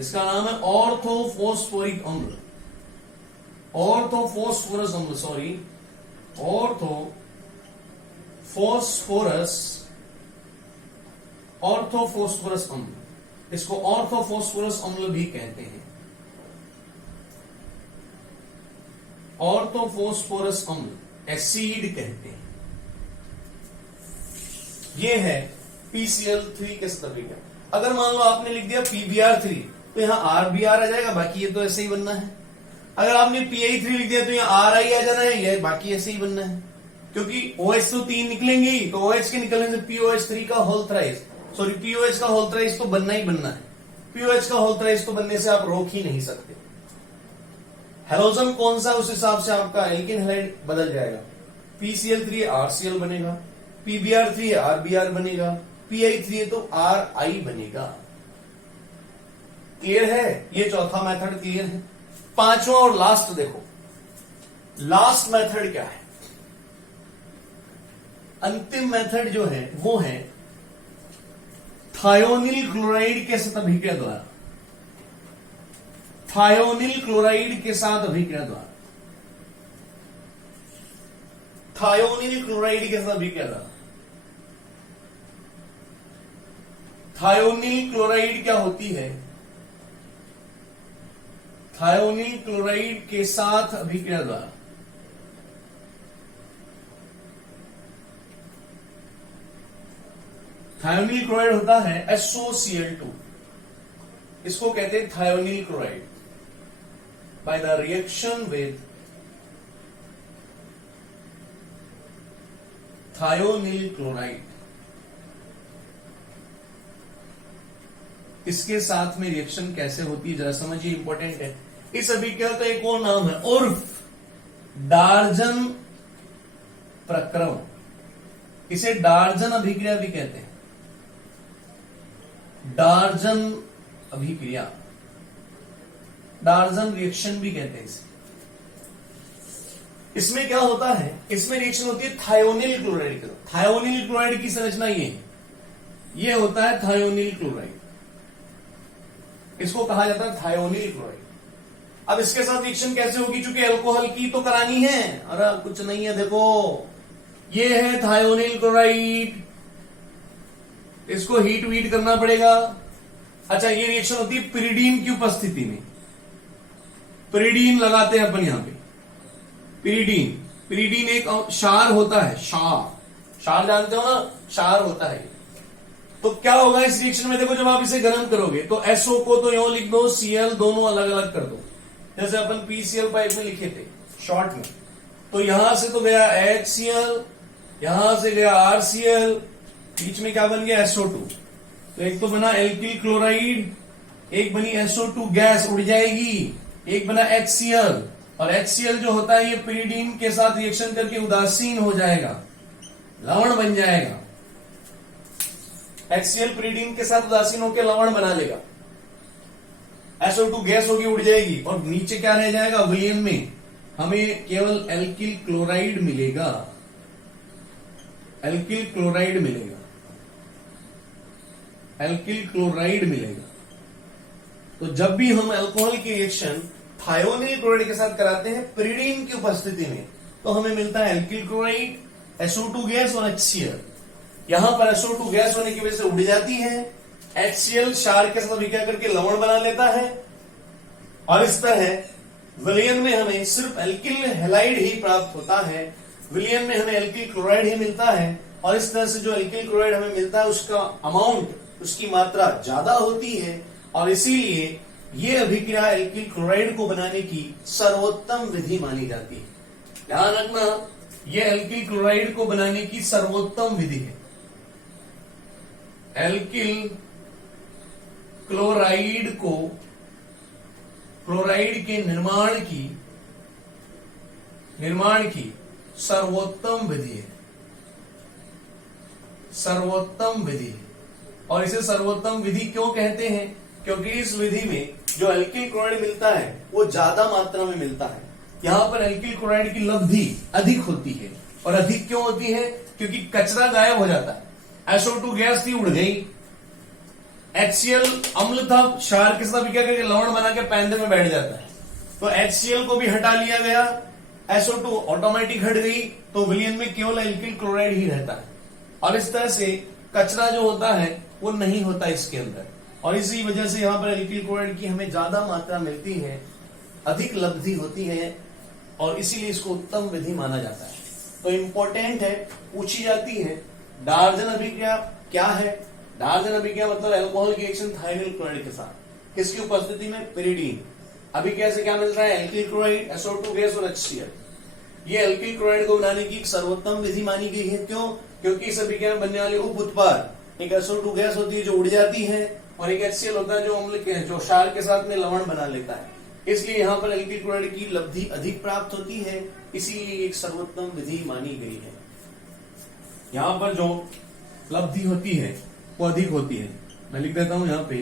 इसका नाम है ऑर्थोफॉस्फोरिक अम्ल, ऑर्थोफॉस्फोरस अम्ल, सॉरी ऑर्थोफॉस्फोरस अम्ल, इसको ऑर्थोफॉस्फोरस अम्ल भी कहते हैं। ऑर्थोफॉस्फोरस अम्ल एसिड कहते हैं। ये है PCl3 के सतर्क। अगर मान लो आपने लिख दिया PBr3 तो यहां RBr आ जाएगा, बाकी ये तो ऐसे ही बनना है। अगर आपने PI3 लिख दिया तो यहाँ RI आ जाना है, ये बाकी ऐसे ही बनना है, क्योंकि OH तो 3 निकलेंगे ही, तो OH के निकलने से POH3 का होल थ्राइस, सॉरी POH का होल थ्राइस तो बनना ही बनना है। POH का होल थ्राइस तो बनने से आप रोक ही नहीं सकते। हेलोजन कौन सा, उस हिसाब से आपका एल्किन हैलाइड बदल जाएगा। PCl3 RCl बनेगा, PBr3 RBr बनेगा, PI3 है तो RI बनेगा। क्लियर है? ये चौथा मेथड क्लियर है। पांचवा और लास्ट देखो, लास्ट मेथड क्या है? अंतिम मेथड जो है वो है थायोनिल क्लोराइड के साथ अभिक्रिया द्वारा, थायोनिल क्लोराइड के साथ अभिक्रिया द्वारा, थायोनिल क्लोराइड के साथ अभिक्रिया द्वारा। थायोनिल क्लोराइड क्या होती है? थायोनिल क्लोराइड के साथ अभिक्रिया द्वारा थायोनिल क्लोराइड होता है SOCl2, इसको कहते हैं thionyl chloride. By the reaction with thionyl chloride, इसके साथ में रिएक्शन कैसे होती है जरा समझिए, इंपॉर्टेंट है। इस अभिक्रिया का एक और नाम है उर्फ डार्जन प्रक्रम, इसे डार्जन अभिक्रिया भी कहते हैं, डार्जन अभिक्रिया, डार्जन रिएक्शन भी कहते हैं इसे। इसमें क्या होता है? इसमें रिएक्शन होती है थायोनिल क्लोराइड की। थायोनिल क्लोराइड की संरचना ये होता है थायोनिल क्लोराइड, इसको कहा जाता है थायोनिल क्लोराइड। अब इसके साथ रिएक्शन कैसे होगी? चूंकि अल्कोहल की तो करानी है, अरे कुछ नहीं है, देखो ये है थायोनिल क्लोराइड, इसको हीट वीट करना पड़ेगा। अच्छा, ये रिएक्शन होती है पिरिडीन की उपस्थिति में, पिरिडीन लगाते हैं अपन यहां पे, पिरिडीन एक क्षार होता है, क्षार जानते हो ना, क्षार होता है। तो क्या होगा इस रिएक्शन में? देखो जब आप इसे गर्म करोगे तो SO को तो यूं लिख दो, Cl दोनों अलग अलग कर दो, जैसे अपन PCl पाइप में लिखे थे शॉर्ट में। तो यहां से तो गया HCl, यहां से गया RCl, बीच में क्या बन गया? SO2। तो एक तो बना एल्किल क्लोराइड, एक बनी SO2 गैस उड़ जाएगी, एक बना HCl, और HCl जो होता है ये पिरिडीन के साथ रिएक्शन करके उदासीन हो जाएगा, लवण बन जाएगा। HCl पिरिडीन के साथ उदासीन होकर लवण बना लेगा, SO2 गैस होगी, उड़ जाएगी, और नीचे क्या रह जाएगा? विलयन में हमें केवल एल्किल क्लोराइड मिलेगा, एल्किल क्लोराइड मिलेगा, एल्किल क्लोराइड मिलेगा। तो जब भी हम अल्कोहल की रिएक्शन थायोनिल क्लोराइड के साथ कराते हैं पिरिडीन की उपस्थिति में, तो हमें मिलता है एल्किल क्लोराइड, SO2 गैस और HCl। यहां पर SO2 गैस होने की वजह से उड़ जाती है, HCl क्षार के साथ अभिक्रिया करके लवण बना लेता है, और इस तरह विलयन में हमें सिर्फ एल्किल हैलाइड ही प्राप्त होता है, विलयन में हमें एल्किल क्लोराइड ही मिलता है। और इस तरह से जो एल्किल क्लोराइड हमें मिलता है उसका अमाउंट, उसकी मात्रा ज्यादा होती है, और इसीलिए ये अभिक्रिया एल्किल क्लोराइड को बनाने की सर्वोत्तम विधि मानी जाती है। ध्यान रखना, ये एल्किल क्लोराइड को बनाने की सर्वोत्तम विधि है। एल्किल क्लोराइड को, क्लोराइड के निर्माण की सर्वोत्तम विधि है, सर्वोत्तम विधि है। और इसे सर्वोत्तम विधि क्यों कहते हैं? क्योंकि इस विधि में जो एल्किल क्लोराइड मिलता है वो ज्यादा मात्रा में मिलता है। यहां पर एल्किल क्लोराइड की लब्धि अधिक होती है, और अधिक क्यों होती है? क्योंकि कचरा गायब हो जाता है। SO2 गैस थी, उड़ गई, HCl अम्ल था, क्षार के साथ क्या करके लवण बना के पैंदे में बैठ जाता है, तो HCl को भी हटा लिया गया, SO2 ऑटोमेटिक हट गई, तो विलयन में केवल एल्किल क्लोराइड ही रहता है। और इस तरह से कचरा जो होता है वो नहीं होता इसके अंदर, और इसी वजह से यहां पर एल्किल क्लोराइड की हमें ज्यादा मात्रा मिलती है, अधिक लब्धि होती है, और इसीलिए इसको उत्तम विधि माना जाता है। तो इंपॉर्टेंट है, पूछी जाती है, डार्जन अभिक्रिया क्या है? डार्जन अभिक्रिया मतलब अल्कोहल की रिएक्शन थायोनिल क्लोराइड के साथ, किसकी उपस्थिति में? पिरिडीन। अभी कैसे क्या मिल रहा है, एल्किल क्लोराइड, SO2 गैस और HCl। ये एल्किल क्लोराइड को बनाने की एक सर्वोत्तम विधि मानी गई है। क्यों? क्योंकि इस अभिक्रिया में बनने वाले उप उत्पाद एक SO2 गैस होती है जो उड़ जाती है, और एक HCl होता है जो अम्ल के जो क्षार के साथ में लवण बना लेता है। इसलिए यहाँ पर एल्किल क्लोराइड की लब्धि अधिक प्राप्त होती है, इसीलिए एक सर्वोत्तम विधि मानी गई है। यहाँ पर जो लब्धि होती है वो अधिक होती है। मैं लिख देता हूं यहाँ पे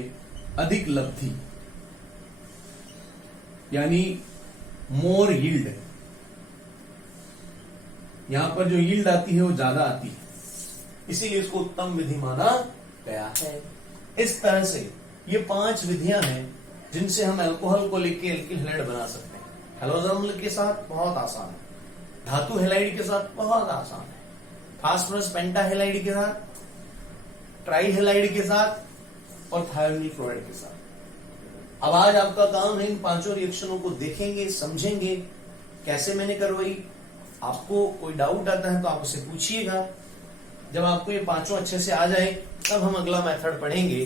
अधिक लब्धि, यानी मोर यील्ड। यहां पर जो यील्ड आती है वो ज्यादा आती है, इसीलिए इसको उत्तम विधि माना गया है। इस तरह से ये 5 विधियां हैं जिनसे हम अल्कोहल को लेके एल्किल हैलाइड बना सकते हैं। हैलोजन अम्ल के साथ बहुत आसान है, धातु हैलाइड के साथ बहुत आसान है, फास्फोरस पेंटाहेलाइड के साथ, ट्राईहेलाइड के साथ और थायोनिल क्लोराइड के साथ। अब आज आपका काम है इन 5 रिएक्शनों को देखेंगे, समझेंगे कैसे मैंने करवाई। आपको कोई डाउट आता है तो आप उसे पूछिएगा। जब आपको ये 5 अच्छे से आ जाए तब हम अगला मेथड पढ़ेंगे।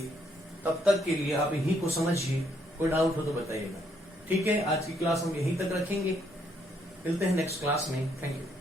तब तक के लिए आप इन्हीं को समझिए, कोई डाउट हो तो बताइएगा। ठीक है, आज की क्लास हम यहीं तक रखेंगे, मिलते हैं नेक्स्ट क्लास में। Thank you.